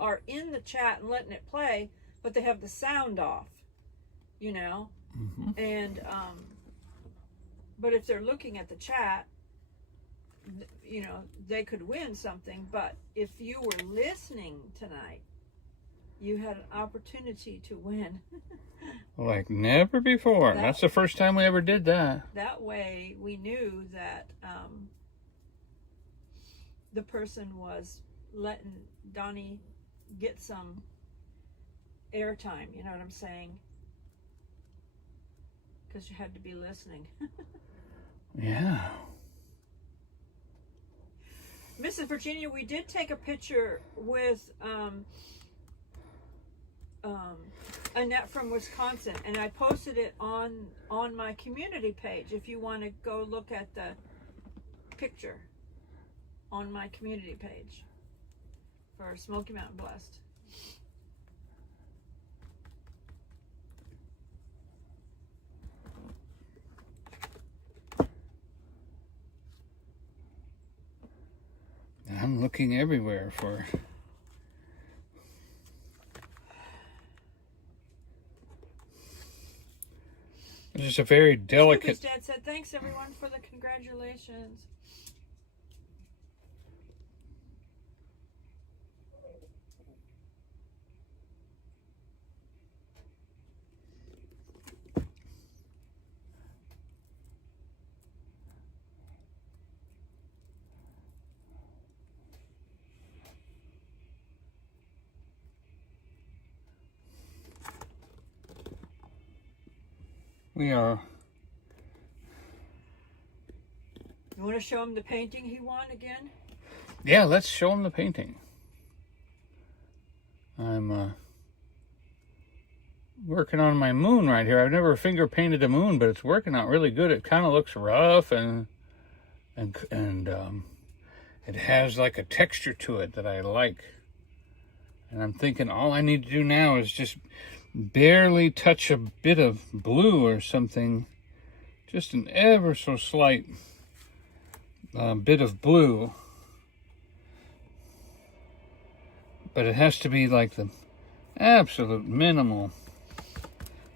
are in the chat and letting it play, but they have the sound off. Mm-hmm. And but if they're looking at the chat, they could win something. But if you were listening tonight, you had an opportunity to win. Like never before. That's the first time we ever did that. That way we knew that the person was letting Donny get some airtime, you know what I'm saying? Because you had to be listening. Yeah. Mrs. Virginia, we did take a picture with Annette from Wisconsin, and I posted it on my community page if you want to go look at the picture on my community page for Smoky Mountain Blessed. I'm looking everywhere for... This is a very delicate... Snoopy's dad said, thanks everyone for the congratulations. We are... You want to show him the painting he won again? Yeah, let's show him the painting. I'm working on my moon right here. I've never finger painted a moon, but it's working out really good. It kind of looks rough and it has like a texture to it that I like. And I'm thinking all I need to do now is just barely touch a bit of blue or something, just an ever so slight bit of blue, but it has to be like the absolute minimal.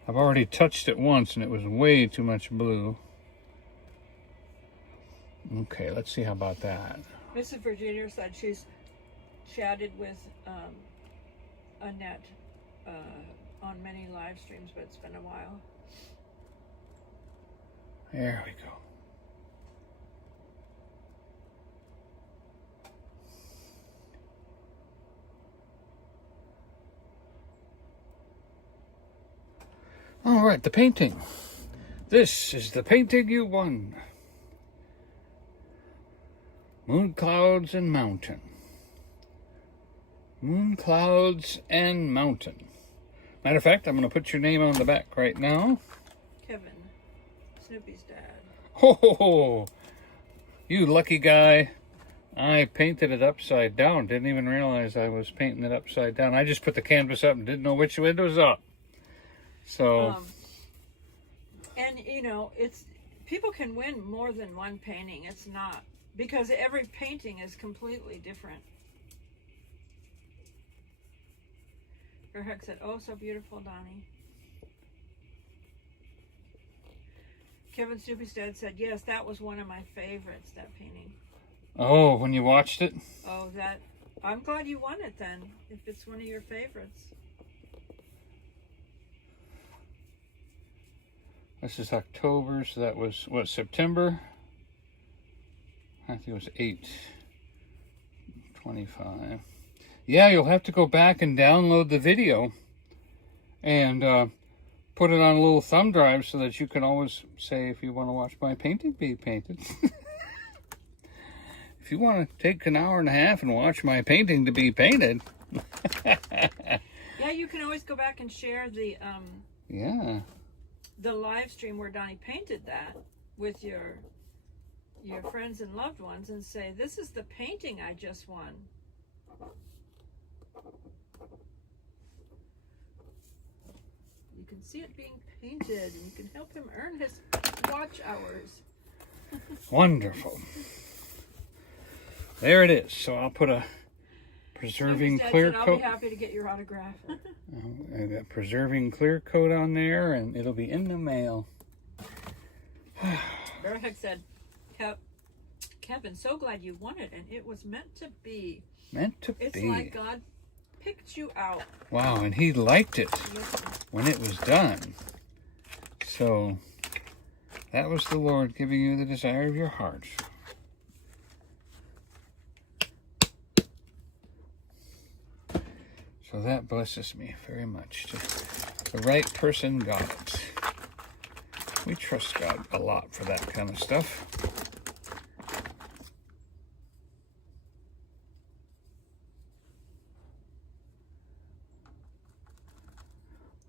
I've already touched it once and it was way too much blue. Okay, let's see how about that. Mrs. Virginia said she's chatted with Annette on many live streams, but it's been a while. There we go. All right, the painting. This is the painting you won. Moon, clouds, and mountain. Moon, clouds, and mountain. Matter of fact, I'm going to put your name on the back right now. Kevin, Snoopy's dad. Ho, ho, ho. You lucky guy. I painted it upside down. Didn't even realize I was painting it upside down. I just put the canvas up and didn't know which way it was up. So... and, you know, it's... people can win more than one painting. It's not... because every painting is completely different. Gerhard said, "Oh, so beautiful, Donnie." Kevin Snoopy's dad said, "Yes, that was one of my favorites, that painting." Oh, when you watched it? Oh, that... I'm glad you won it then, if it's one of your favorites. This is October, so that was, what, September? I think it was 8/25. Yeah, you'll have to go back and download the video and put it on a little thumb drive so that you can always say if you want to watch my painting be painted. If you want to take an hour and a half and watch my painting to be painted. Yeah, you can always go back and share the live stream where Donnie painted that with your friends and loved ones and say, "This is the painting I just won." You can see it being painted and you can help him earn his watch hours. Wonderful. There it is. So I'll put a preserving clear I'll coat. be happy to get your autograph. I got preserving clear coat on there and it'll be in the mail. Berheck said, "Kevin, so glad you won it, and it was meant to be." Meant to It's be. like God picked you out. Wow, and he liked it when it was done. So that was the Lord giving you the desire of your heart. So that blesses me very much. The right person got it. We trust God a lot for that kind of stuff.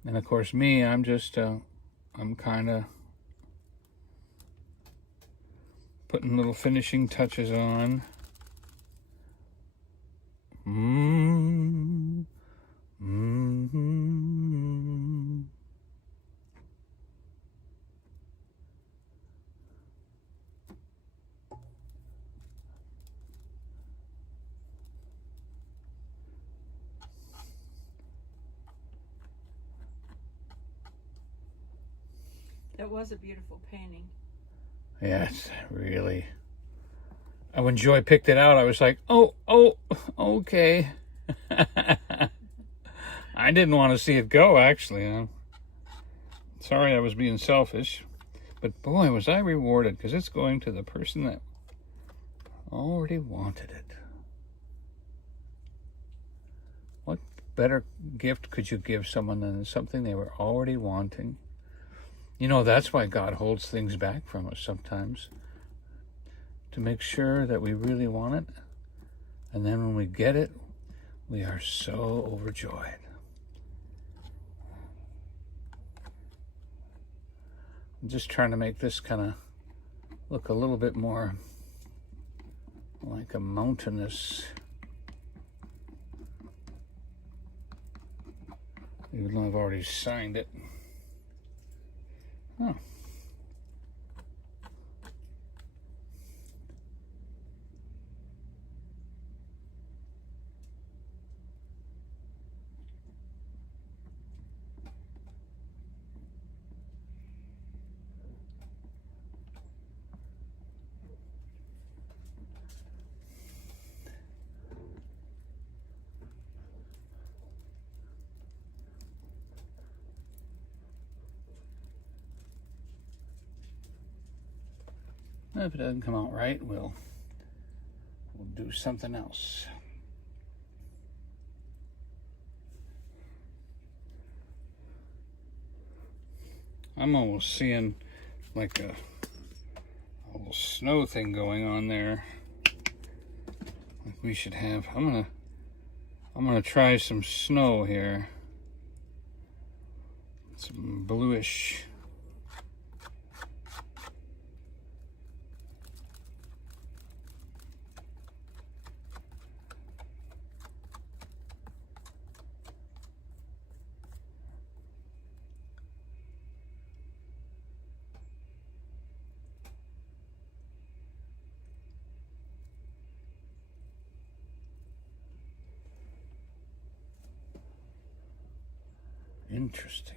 And of course me, I'm just, I'm kind of putting little finishing touches on. That was a beautiful painting. Yes, really. And when Joy picked it out, I was like, oh, okay. I didn't want to see it go, actually. I'm sorry I was being selfish. But boy, was I rewarded, because it's going to the person that already wanted it. What better gift could you give someone than something they were already wanting? You know, that's why God holds things back from us sometimes. To make sure that we really want it. And then when we get it, we are so overjoyed. I'm just trying to make this kind of look a little bit more like a mountainous, even though I've already signed it. Oh. If it doesn't come out right, we'll do something else. I'm almost seeing like a little snow thing going on there. Like we should have. I'm gonna try some snow here. Some bluish. Interesting.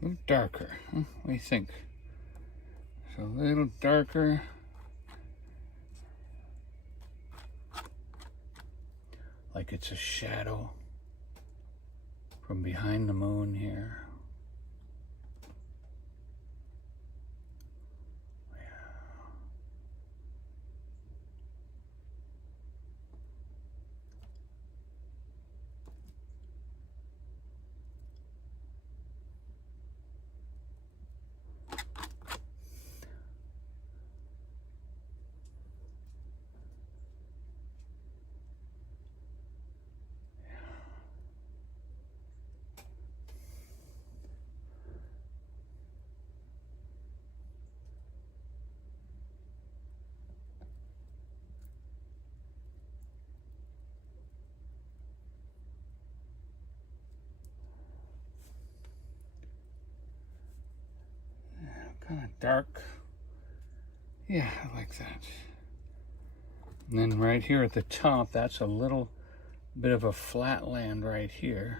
A little darker, huh? What do you think? So a little darker. Like it's a shadow from behind the moon here. Kind of dark. Yeah, I like that. And then right here at the top, that's a little bit of a flat land right here.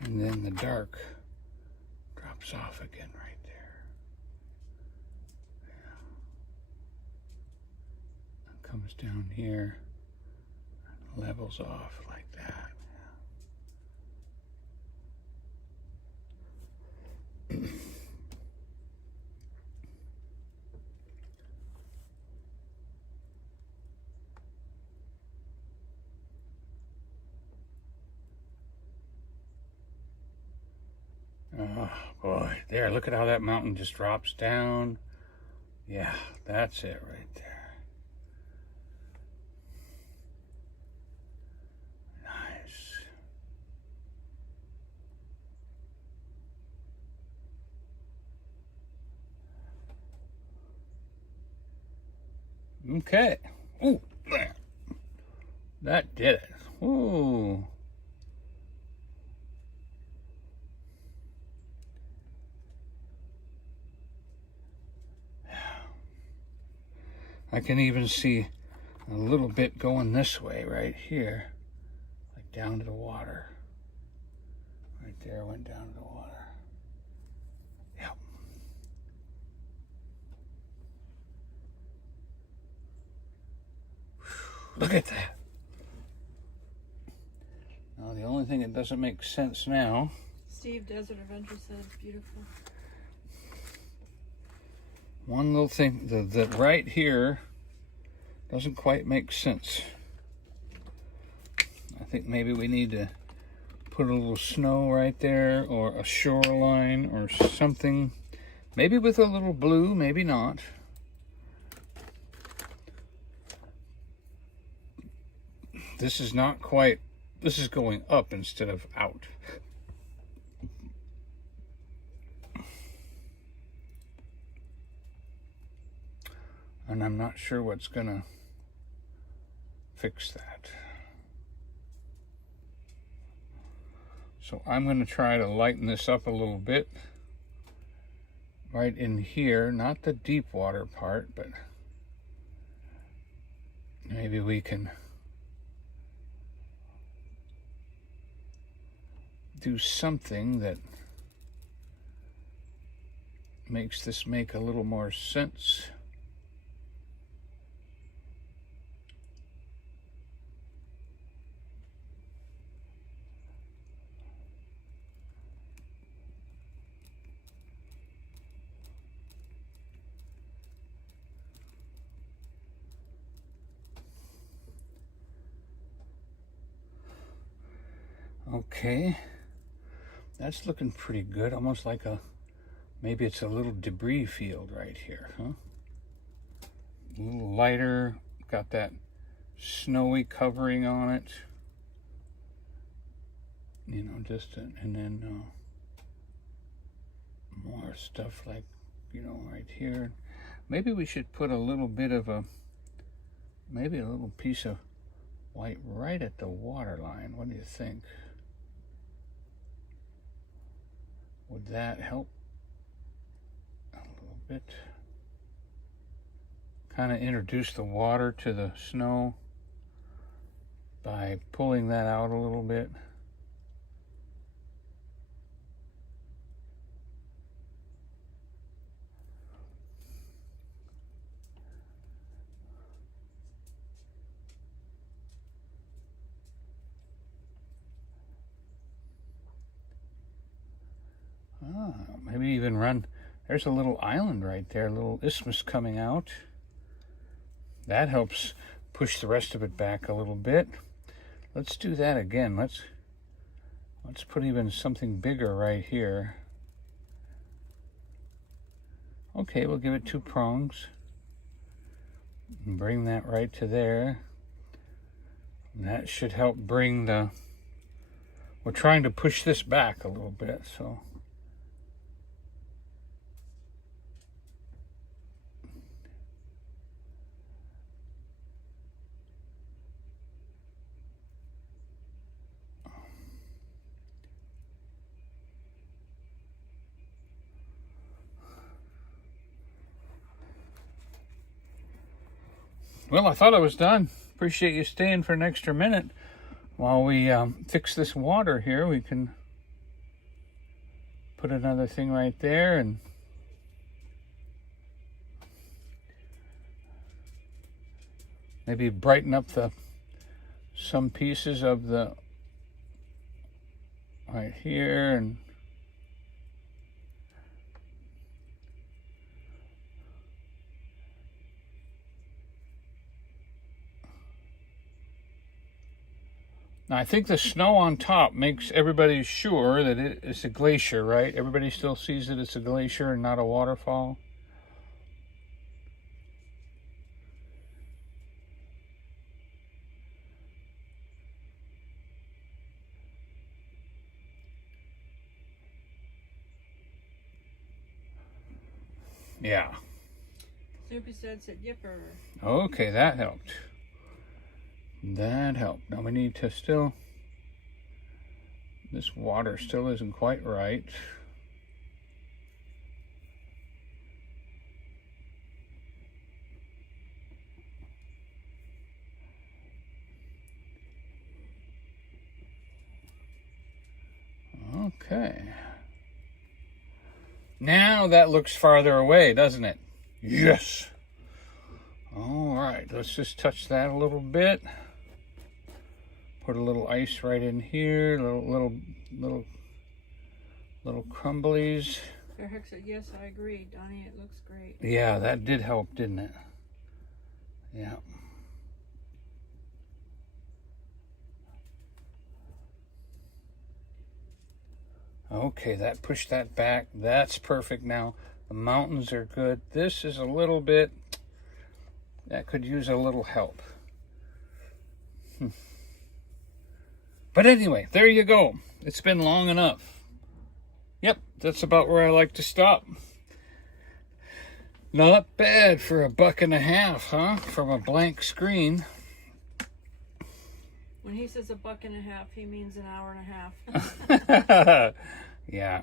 And then the dark drops off again right there. Yeah. It comes down here, levels off like that. Oh boy, there, look at how that mountain just drops down. Yeah, that's it right there. Nice. Okay. Ooh, there. That did it. Ooh. I can even see a little bit going this way right here, like down to the water. Right there, went down to the water. Yep. Look at that. Now, the only thing that doesn't make sense now. Steve, Desert Adventure said it's beautiful. One little thing, the right here doesn't quite make sense. I think maybe we need to put a little snow right there, or a shoreline or something. Maybe with a little blue, maybe not. This is not quite, this is going up instead of out. And I'm not sure what's gonna fix that. So I'm gonna try to lighten this up a little bit. Right in here, not the deep water part, but maybe we can do something that makes this make a little more sense. Okay, that's looking pretty good. Almost like maybe it's a little debris field right here, huh? A little lighter, got that snowy covering on it. You know, and then more stuff like, you know, right here. Maybe we should put a little bit of maybe a little piece of white right at the water line. What do you think? Would that help a little bit? Kind of introduce the water to the snow by pulling that out a little bit. Maybe even run, there's a little island right there, a little isthmus coming out. That helps push the rest of it back a little bit. Let's do that again. Let's put even something bigger right here. Okay, we'll give it 2 prongs. And bring that right to there. And that should help bring we're trying to push this back a little bit, so. Well, I thought I was done. Appreciate you staying for an extra minute while we fix this water here. We can put another thing right there and maybe brighten up some pieces of the right here and now, I think the snow on top makes everybody sure that it's a glacier, right? Everybody still sees that it's a glacier and not a waterfall. Yeah. Soupy said yipper. Okay, that helped. That helped. Now we need to this water still isn't quite right. Okay. Now that looks farther away, doesn't it? Yes. All right, let's just touch that a little bit. Put a little ice right in here, little crumblies. Fairhook said, yes, I agree, Donnie, it looks great. Yeah, that did help, didn't it? Yeah. Okay, that pushed that back. That's perfect now. The mountains are good. This is a little bit, that could use a little help. But anyway, there you go. It's been long enough. Yep, that's about where I like to stop. Not bad for $1.50, huh? From a blank screen. When he says $1.50, he means an hour and a half. Yeah.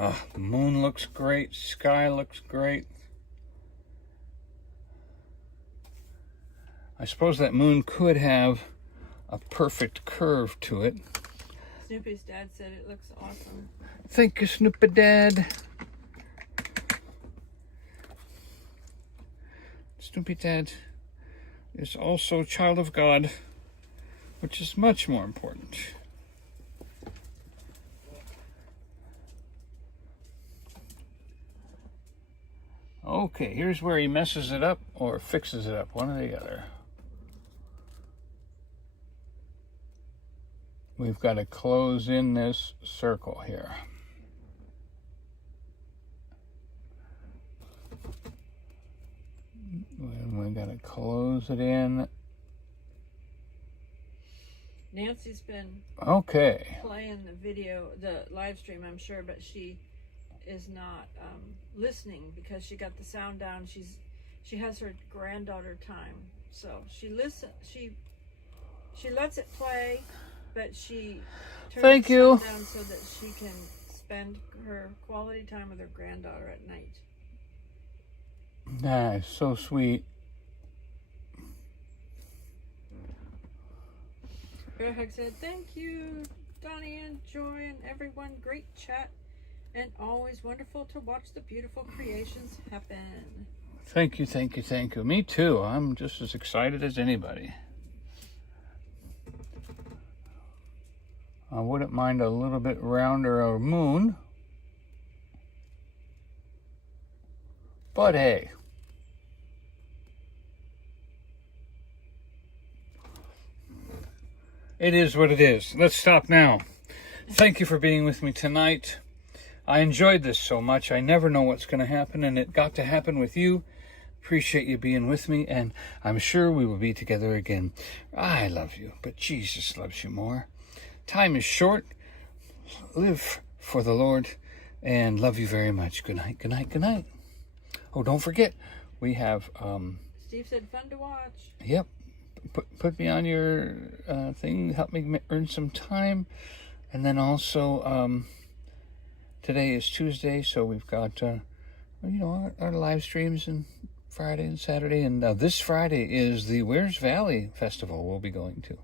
The moon looks great. Sky looks great. I suppose that moon could have a perfect curve to it. Snoopy's dad said it looks awesome. Thank you, Snoopy Dad. Snoopy Dad is also a child of God, which is much more important. Okay, here's where he messes it up or fixes it up, one or the other. We've got to close in this circle here. And we got to close it in. Nancy's been playing the video, the live stream, I'm sure, but she is not listening because she got the sound down. She has her granddaughter time, so she lets it play, but she turns the sound down so that she can spend her quality time with her granddaughter at night. Nice, so sweet. Bear Hug said, "Thank you, Donny and Joy and everyone. Great chat. And always wonderful to watch the beautiful creations happen." Thank you, thank you, thank you. Me too. I'm just as excited as anybody. I wouldn't mind a little bit rounder of moon. But hey. It is what it is. Let's stop now. Thank you for being with me tonight. I enjoyed this so much. I never know what's going to happen, and it got to happen with you. Appreciate you being with me, and I'm sure we will be together again. I love you, but Jesus loves you more. Time is short. Live for the Lord, and love you very much. Good night, good night, good night. Oh, don't forget, we have... Steve said, fun to watch. Yep. Put me on your thing. Help me earn some time. And then also... today is Tuesday, so we've got, our live streams and Friday and Saturday. And this Friday is the Wears Valley Festival we'll be going to.